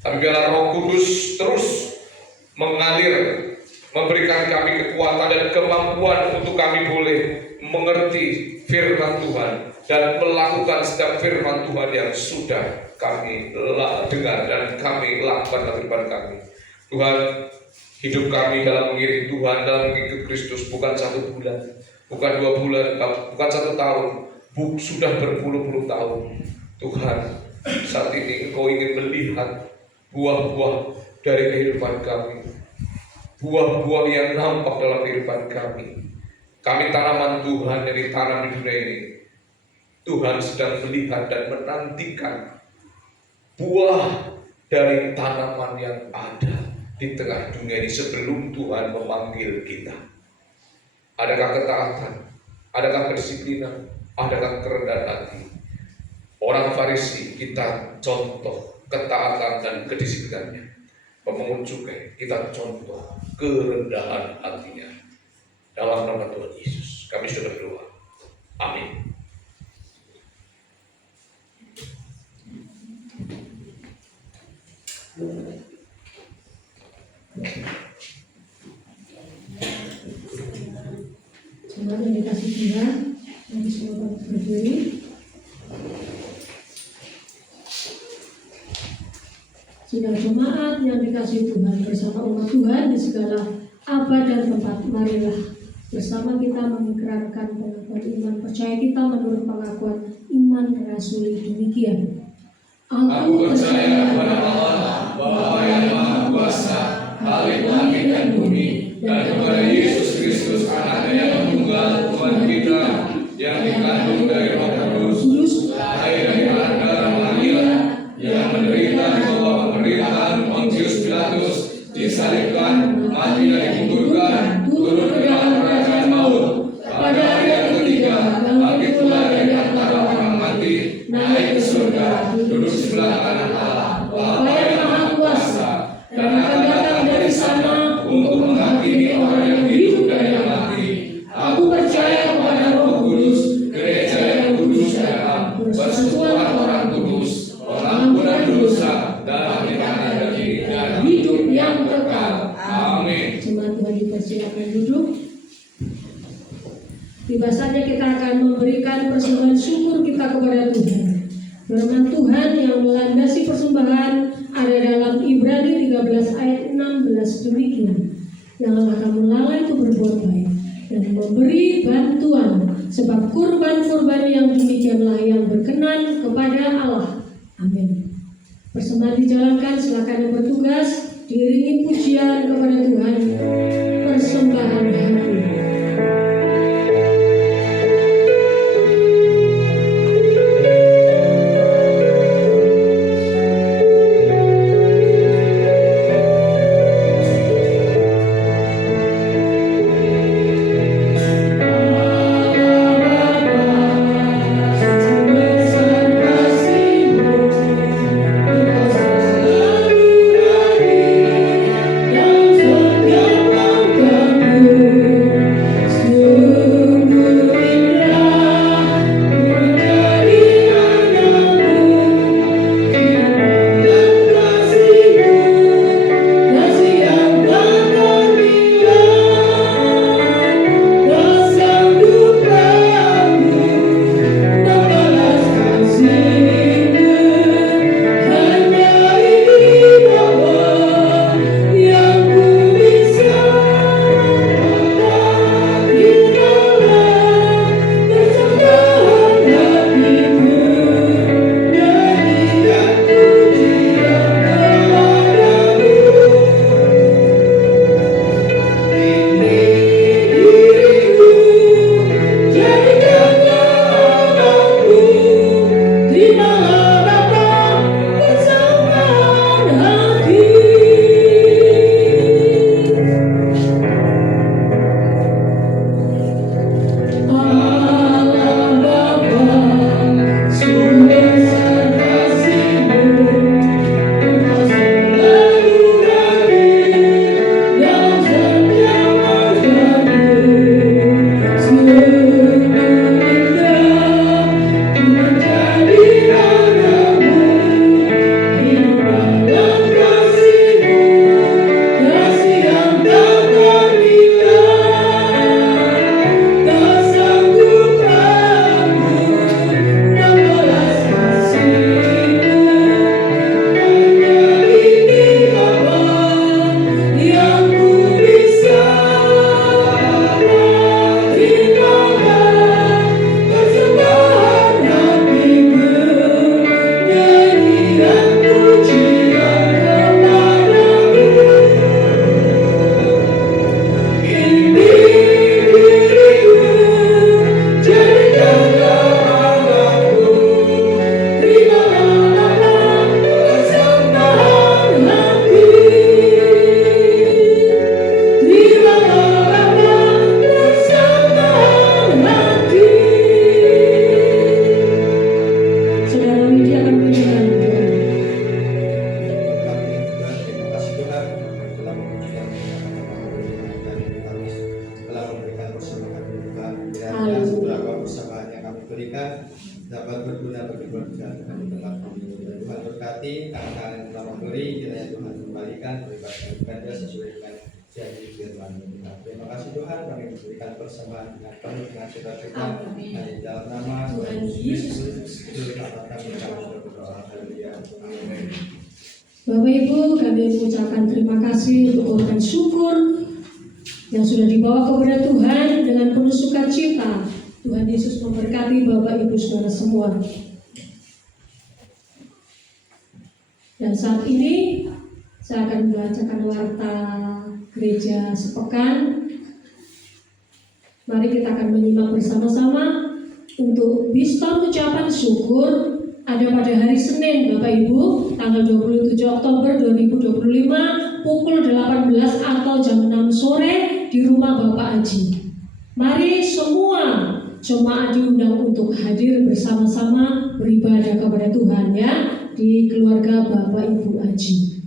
Tapi biarlah Roh Kudus terus mengalir, memberikan kami kekuatan dan kemampuan untuk kami boleh mengerti firman Tuhan dan melakukan setiap firman Tuhan yang sudah kami dengar dan kami lakukan dalam kehidupan kami. Tuhan, hidup kami dalam mengiring Tuhan, dalam mengikut Kristus bukan 1 bulan, bukan 2 bulan, bukan 1 tahun, sudah berpuluh-puluh tahun. Tuhan, saat ini Engkau ingin melihat buah-buah dari kehidupan kami, buah-buah yang nampak dalam kehidupan kami. Kami tanaman Tuhan yang ditanam di dunia ini. Tuhan sedang melihat dan menantikan buah dari tanaman yang ada di tengah dunia ini sebelum Tuhan memanggil kita. Adakah ketaatan? Adakah kedisiplinan? Adakah kerendahan hati? Orang Farisi kita contoh ketaatan dan kedisiplinannya. Pemungut cukai kita contoh kerendahan hatinya. Dalam nama Tuhan Yesus kami sudah berdoa. Amin. Jemaat yang dikasih Tuhan, mari semua berdiri. Sidang jemaat yang dikasih Tuhan bersama umat Tuhan di segala abad dan tempat, marilah bersama kita mengikrarkan pengakuan iman percaya kita menurut pengakuan iman rasuli demikian. Aku percaya kepada Allah, Bapa yang Maha Kuasa, Khalik langit dan bumi, dan kepada Yesus Kristus, Anaknya yang tunggal, Tuhan kita, yang dikandung dari Roh Kudus, lahir dari anak darah Maria, yang menderita di bawah pemerintahan Pontius Pilatus, disalibkan, mati dan dikuburkan, turun ke dalam kerajaan maut. Pada hari yang ketiga, bangkit pula dari antara orang mati, naik ke surga, duduk sebelah kanan Allah, Bapa yang Maha Kuasa, dan akan datang dari sana untuk menghakimi orang yang hidup dan yang mati. Aku percaya kepada Roh Kudus, gereja yang kudus dan am, persekutuan orang kudus, pengampunan dosa, dan pernikahan daging dan hidup yang kekal. Amin. Jemaat Tuhan dipersilakan duduk. Tiba saja kita akan memberikan persembahan syukur kita kepada Tuhan. Firman Tuhan yang melandasi persembahan ada dalam Ibrani 13 ayat 16 demikian. Janganlah kamu lalai untuk berbuat baik dan memberi bantuan, sebab kurban-kurban yang demikianlah yang berkenan kepada Allah. Amin. Persembahan dijalankan, silakan yang bertugas diiringi pujian kepada Tuhan. Persembahan hati. diberikan dapat berguna bagi keluarga di tempat ini. Dan Tuhan berkati tangan-tangan yang telah memberi, kiranya Tuhan kembalikan berlipat ganda sesuai dengan janji firman Tuhan. Terima kasih Tuhan, kami memberikan persembahan dengan penuh dengan sukacita hanya di dalam nama Tuhan Yesus Kristus. Selamat kami sudah berdoa. Haleluya. Amin. Bapak Ibu, kami mengucapkan terima kasih untuk korban syukur yang sudah dibawa kepada Tuhan dengan penuh sukacita. Tuhan Yesus memberkati Bapak Ibu Saudara semua. Dan saat ini saya akan membacakan warta gereja sepekan. Mari kita akan menyimak bersama-sama. Untuk Biston ucapan syukur ada pada hari Senin Bapak Ibu tanggal 27 Oktober 2025 pukul 18 atau jam 6 sore di rumah Bapak Aji. Mari semua jemaat diundang untuk hadir bersama-sama beribadah kepada Tuhan ya di keluarga Bapak Ibu Aji.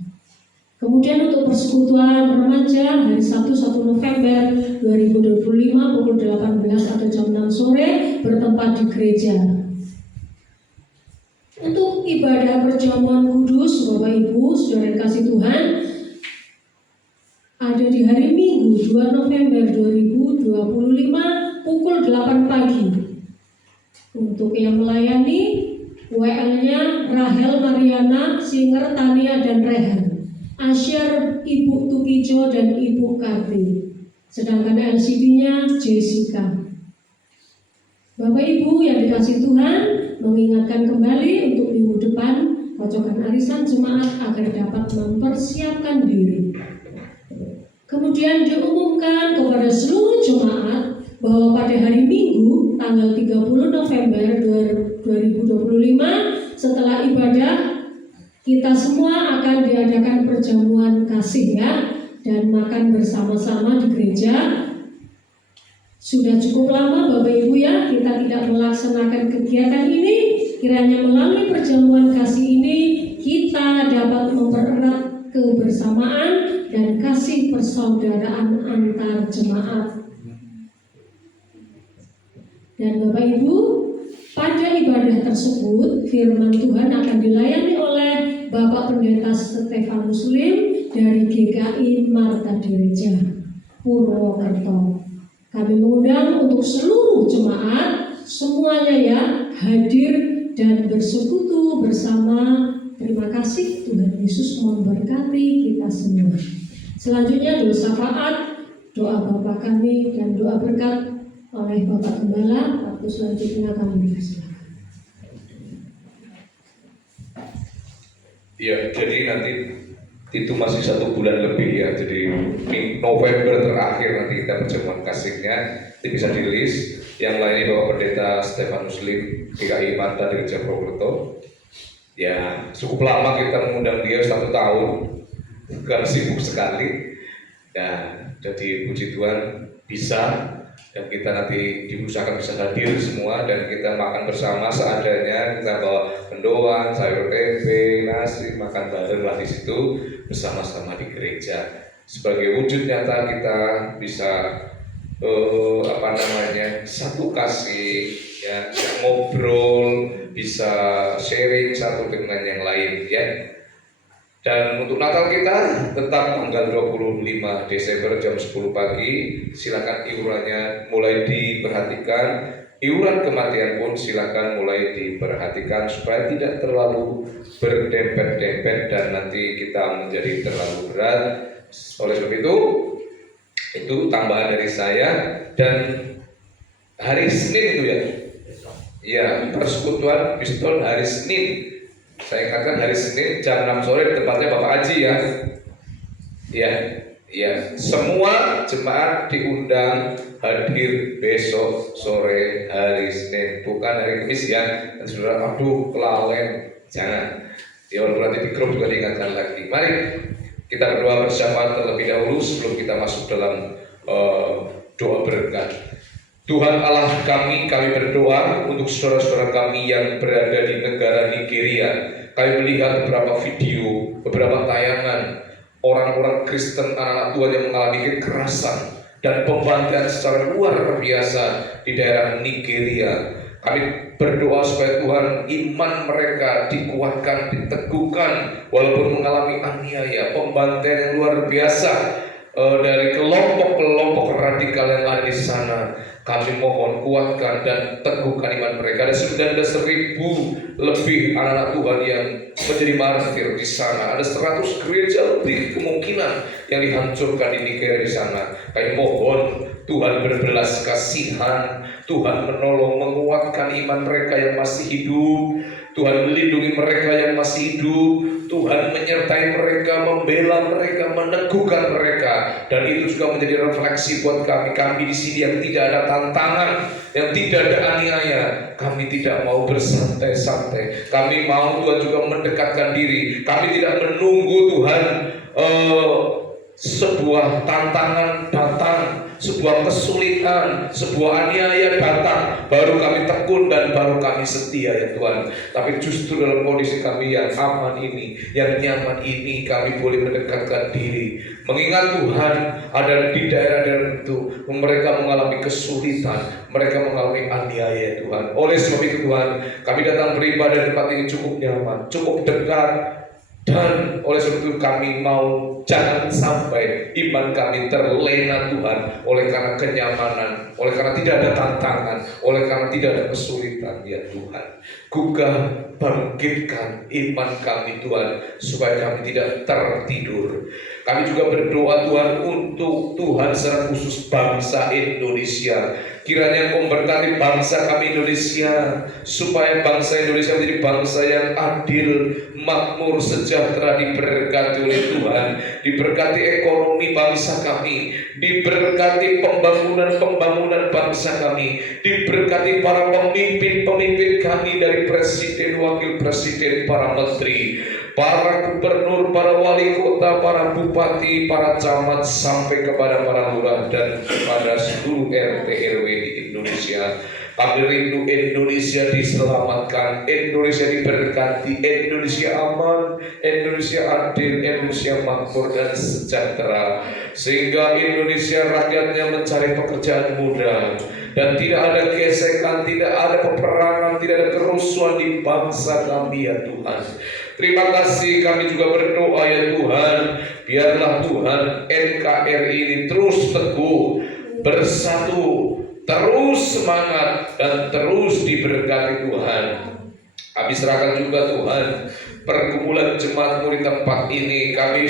Kemudian untuk persekutuan remaja hari Sabtu 1 November 2025 pukul 18 atau jam 6 sore bertempat di gereja. Untuk ibadah perjamuan kudus Bapak Ibu Saudara yang kasih Tuhan ada di hari Minggu 2 November 2025 pukul 8 pagi. Untuk yang melayani WL-nya Rahel Mariana, Singer Tania dan Rehan, Asyar Ibu Tukijo dan Ibu Karti, sedangkan LCD-nya Jessica. Bapak Ibu yang dikasih Tuhan, mengingatkan kembali untuk minggu depan pojokan arisan jemaat agar dapat mempersiapkan diri. Kemudian diumumkan kepada seluruh jemaat bahwa pada hari Minggu tanggal 30 November 2025 setelah ibadah kita semua akan diadakan perjamuan kasih ya dan makan bersama-sama di gereja. Sudah cukup lama Bapak Ibu ya kita tidak melaksanakan kegiatan ini. Kiranya melalui perjamuan kasih ini kita dapat mempererat kebersamaan dan kasih persaudaraan antar jemaat. Dan Bapak Ibu, pada ibadah tersebut firman Tuhan akan dilayani oleh Bapak Pendeta Stefanus Lim dari GKI Marta Direja Purwokerto. Kami mengundang untuk seluruh jemaat semuanya ya hadir dan bersekutu bersama. Terima kasih, Tuhan Yesus memberkati kita semua. Selanjutnya doa syafaat, doa Bapa kami dan doa berkat oleh Bapak Gembala. Waktu selanjutnya kami dipersilakan. Ya, jadi nanti itu masih 1 bulan lebih ya. Jadi November terakhir nanti kita perjamuan kasihnya itu bisa dirilis. Yang lainnya Bapak Pendeta Stefanus Lim GKI Marta Direja Purwokerto. Ya, cukup lama kita mengundang dia 1 tahun karena sibuk sekali. Ya, jadi puji Tuhan bisa. Dan kita nanti diusahakan bisa hadir semua dan kita makan bersama seadanya. Kita bawa mendoan, sayur tempe, nasi, makan bareng lah di situ bersama-sama di gereja. Sebagai wujud nyata kita bisa satu kasih ya, bisa ngobrol, bisa sharing satu dengan yang lain ya. Dan untuk Natal kita tetap tanggal 25 Desember jam 10 pagi. Silakan iurannya mulai diperhatikan. Iuran kematian pun silakan mulai diperhatikan supaya tidak terlalu berdempet-dempet dan nanti kita menjadi terlalu berat. Oleh sebab itu tambahan dari saya. Dan hari Senin itu ya persekutuan Biston hari Senin. Saya katakan hari Senin jam 6 sore di tempatnya Bapak Aji ya. Ya, semua jemaat diundang hadir besok sore hari Senin, bukan hari Kamis ya. Dan saudara, kelalen, jangan. Ya, walaupun nanti di grup juga diingatkan lagi. Mari kita berdoa bersyafaat terlebih dahulu sebelum kita masuk dalam doa berkat. Tuhan Allah kami berdoa untuk saudara-saudara kami yang berada di negara Nigeria. Kami melihat beberapa video, beberapa tayangan orang-orang Kristen, anak-anak Tuhan yang mengalami kekerasan dan pembantaian secara luar biasa di daerah Nigeria. Kami berdoa supaya Tuhan iman mereka dikuatkan, diteguhkan walaupun mengalami aniaya, pembantaian yang luar biasa dari kelompok-kelompok radikal yang ada di sana. Kami mohon kuatkan dan teguhkan iman mereka. Ada 19.000 lebih anak-anak Tuhan yang menjadi martir di sana. Ada 100 gereja lebih kemungkinan yang dihancurkan di Nigeria di sana. Kami mohon Tuhan berbelas kasihan, Tuhan menolong menguatkan iman mereka yang masih hidup, Tuhan melindungi mereka yang masih hidup, Tuhan menyertai mereka, membela mereka, meneguhkan mereka. Dan itu juga menjadi refleksi buat kami di sini yang tidak ada tantangan, yang tidak ada aniaya. Kami tidak mau bersantai-santai. Kami mau Tuhan juga mendekatkan diri. Kami tidak menunggu Tuhan sebuah tantangan datang, sebuah kesulitan, sebuah aniaya datang, baru kami tekun dan baru kami setia ya Tuhan. Tapi justru dalam kondisi kami yang aman ini, yang nyaman ini, kami boleh mendekatkan diri, mengingat Tuhan ada di daerah-daerah itu mereka mengalami kesulitan, mereka mengalami aniaya ya Tuhan. Oleh sebab itu Tuhan, kami datang beribadah di tempat ini cukup nyaman, cukup dekat. Dan oleh sebab itu kami mau jangan sampai iman kami terlena Tuhan oleh karena kenyamanan, oleh karena tidak ada tantangan, oleh karena tidak ada kesulitan ya Tuhan. Gugah bangkitkan iman kami Tuhan supaya kami tidak tertidur. Kami juga berdoa Tuhan untuk Tuhan secara khusus bangsa Indonesia. Kiranya Engkau memberkati bangsa kami Indonesia, supaya bangsa Indonesia menjadi bangsa yang adil, makmur, sejahtera, diberkati oleh Tuhan, diberkati ekonomi bangsa kami, diberkati pembangunan bangsa kami, diberkati para pemimpin kami dari presiden, wakil presiden, para menteri, para gubernur, para wali kota, para bupati, para camat, sampai kepada para lurah dan kepada seluruh RT RW di Indonesia. Kami rindu Indonesia diselamatkan, Indonesia diberkati, Indonesia aman, Indonesia adil, Indonesia makmur dan sejahtera, sehingga Indonesia rakyatnya mencari pekerjaan mudah dan tidak ada gesekan, tidak ada peperangan, tidak ada kerusuhan di bangsa kami ya Tuhan. Terima kasih, kami juga berdoa ya Tuhan, biarlah Tuhan NKRI ini terus teguh, bersatu, terus semangat dan terus diberkati Tuhan. Kami serahkan juga Tuhan pergumulan jemaatmu di tempat ini. Kami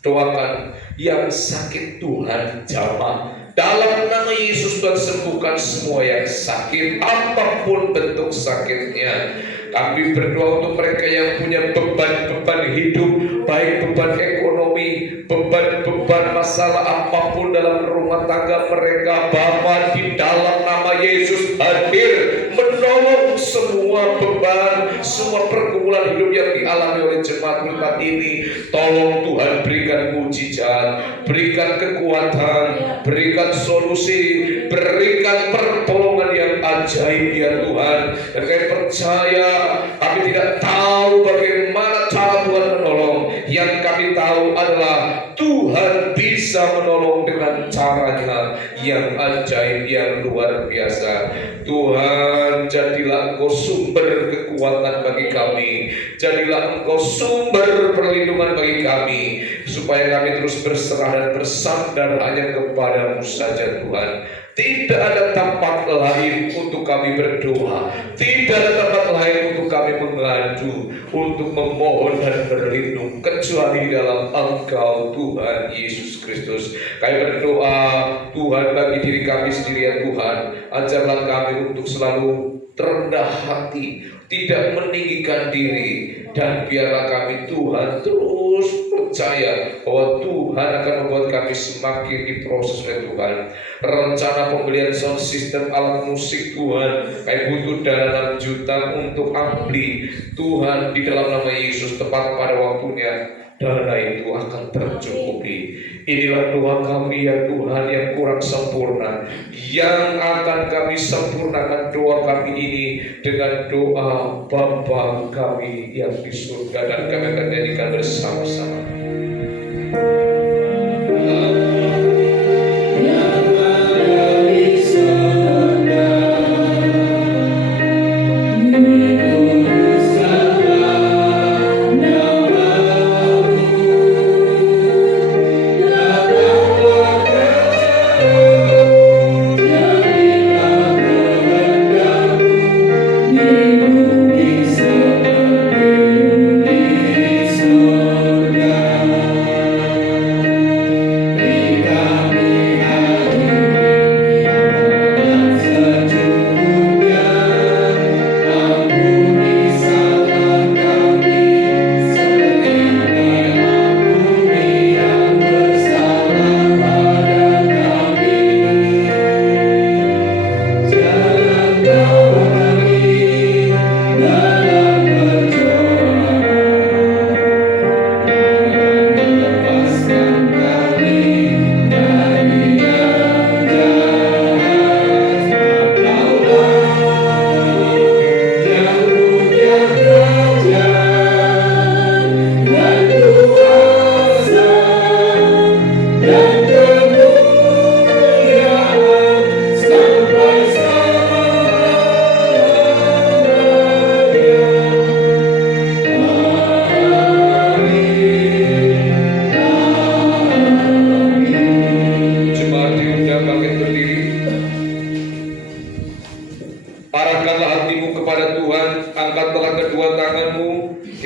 doakan yang sakit Tuhan jamah. Dalam nama Yesus Tuhan sembuhkan semua yang sakit, apapun bentuk sakitnya. Kami berdoa untuk mereka yang punya beban-beban hidup, baik beban ekonomi, beban masalah apapun dalam rumah tangga mereka. Bapa, di dalam nama Yesus hadir menolong semua beban, semua pergumulan hidup yang dialami oleh jemaat tempat ini. Tolong Tuhan berikan mujizat, berikan kekuatan, berikan solusi, berikan pertolongan yang ajaib ya Tuhan. Dan kami percaya, kami tidak tahu bagaimana cara Tuhan menolong. Yang kami tahu adalah Tuhan bisa menolong dengan caranya yang ajaib, yang luar biasa. Tuhan, jadilah Engkau sumber kekuatan bagi kami, jadilah Engkau sumber perlindungan bagi kami, supaya kami terus berserah dan bersandar hanya kepadamu saja Tuhan. Tidak ada tempat lain untuk kami berdoa, tidak ada tempat lain untuk kami mengadu, untuk memohon dan berlindung, kecuali di dalam Engkau Tuhan Yesus Kristus. Kami berdoa Tuhan bagi diri kami sendiri ya Tuhan, ajarlah kami untuk selalu terendah hati, tidak meninggikan diri, dan biarlah kami Tuhan terus percaya bahwa Tuhan akan membuat kami semakin diproses oleh Tuhan. Rencana pembelian sound system alat musik Tuhan, kami butuh dana 6 juta untuk ampli Tuhan, di dalam nama Yesus tepat pada waktunya dana itu akan tercukupi. Inilah doa kami ya Tuhan yang kurang sempurna, yang akan kami sempurnakan doa kami ini dengan doa Bapa kami yang di surga, dan kami akan nyanyikan bersama-sama.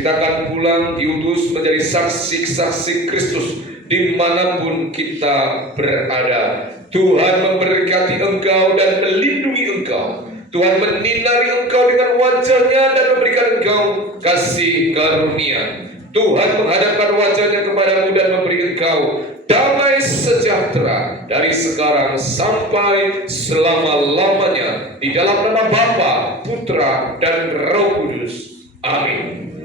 Kita akan pulang diutus menjadi saksi-saksi Kristus dimanapun kita berada. Tuhan memberkati engkau dan melindungi engkau. Tuhan menyinari engkau dengan wajah-Nya dan memberikan engkau kasih karunia. Tuhan menghadapkan wajah-Nya kepadamu dan memberi engkau damai sejahtera dari sekarang sampai selama-lamanya, di dalam nama Bapa, Putra, dan Roh Kudus. Amin.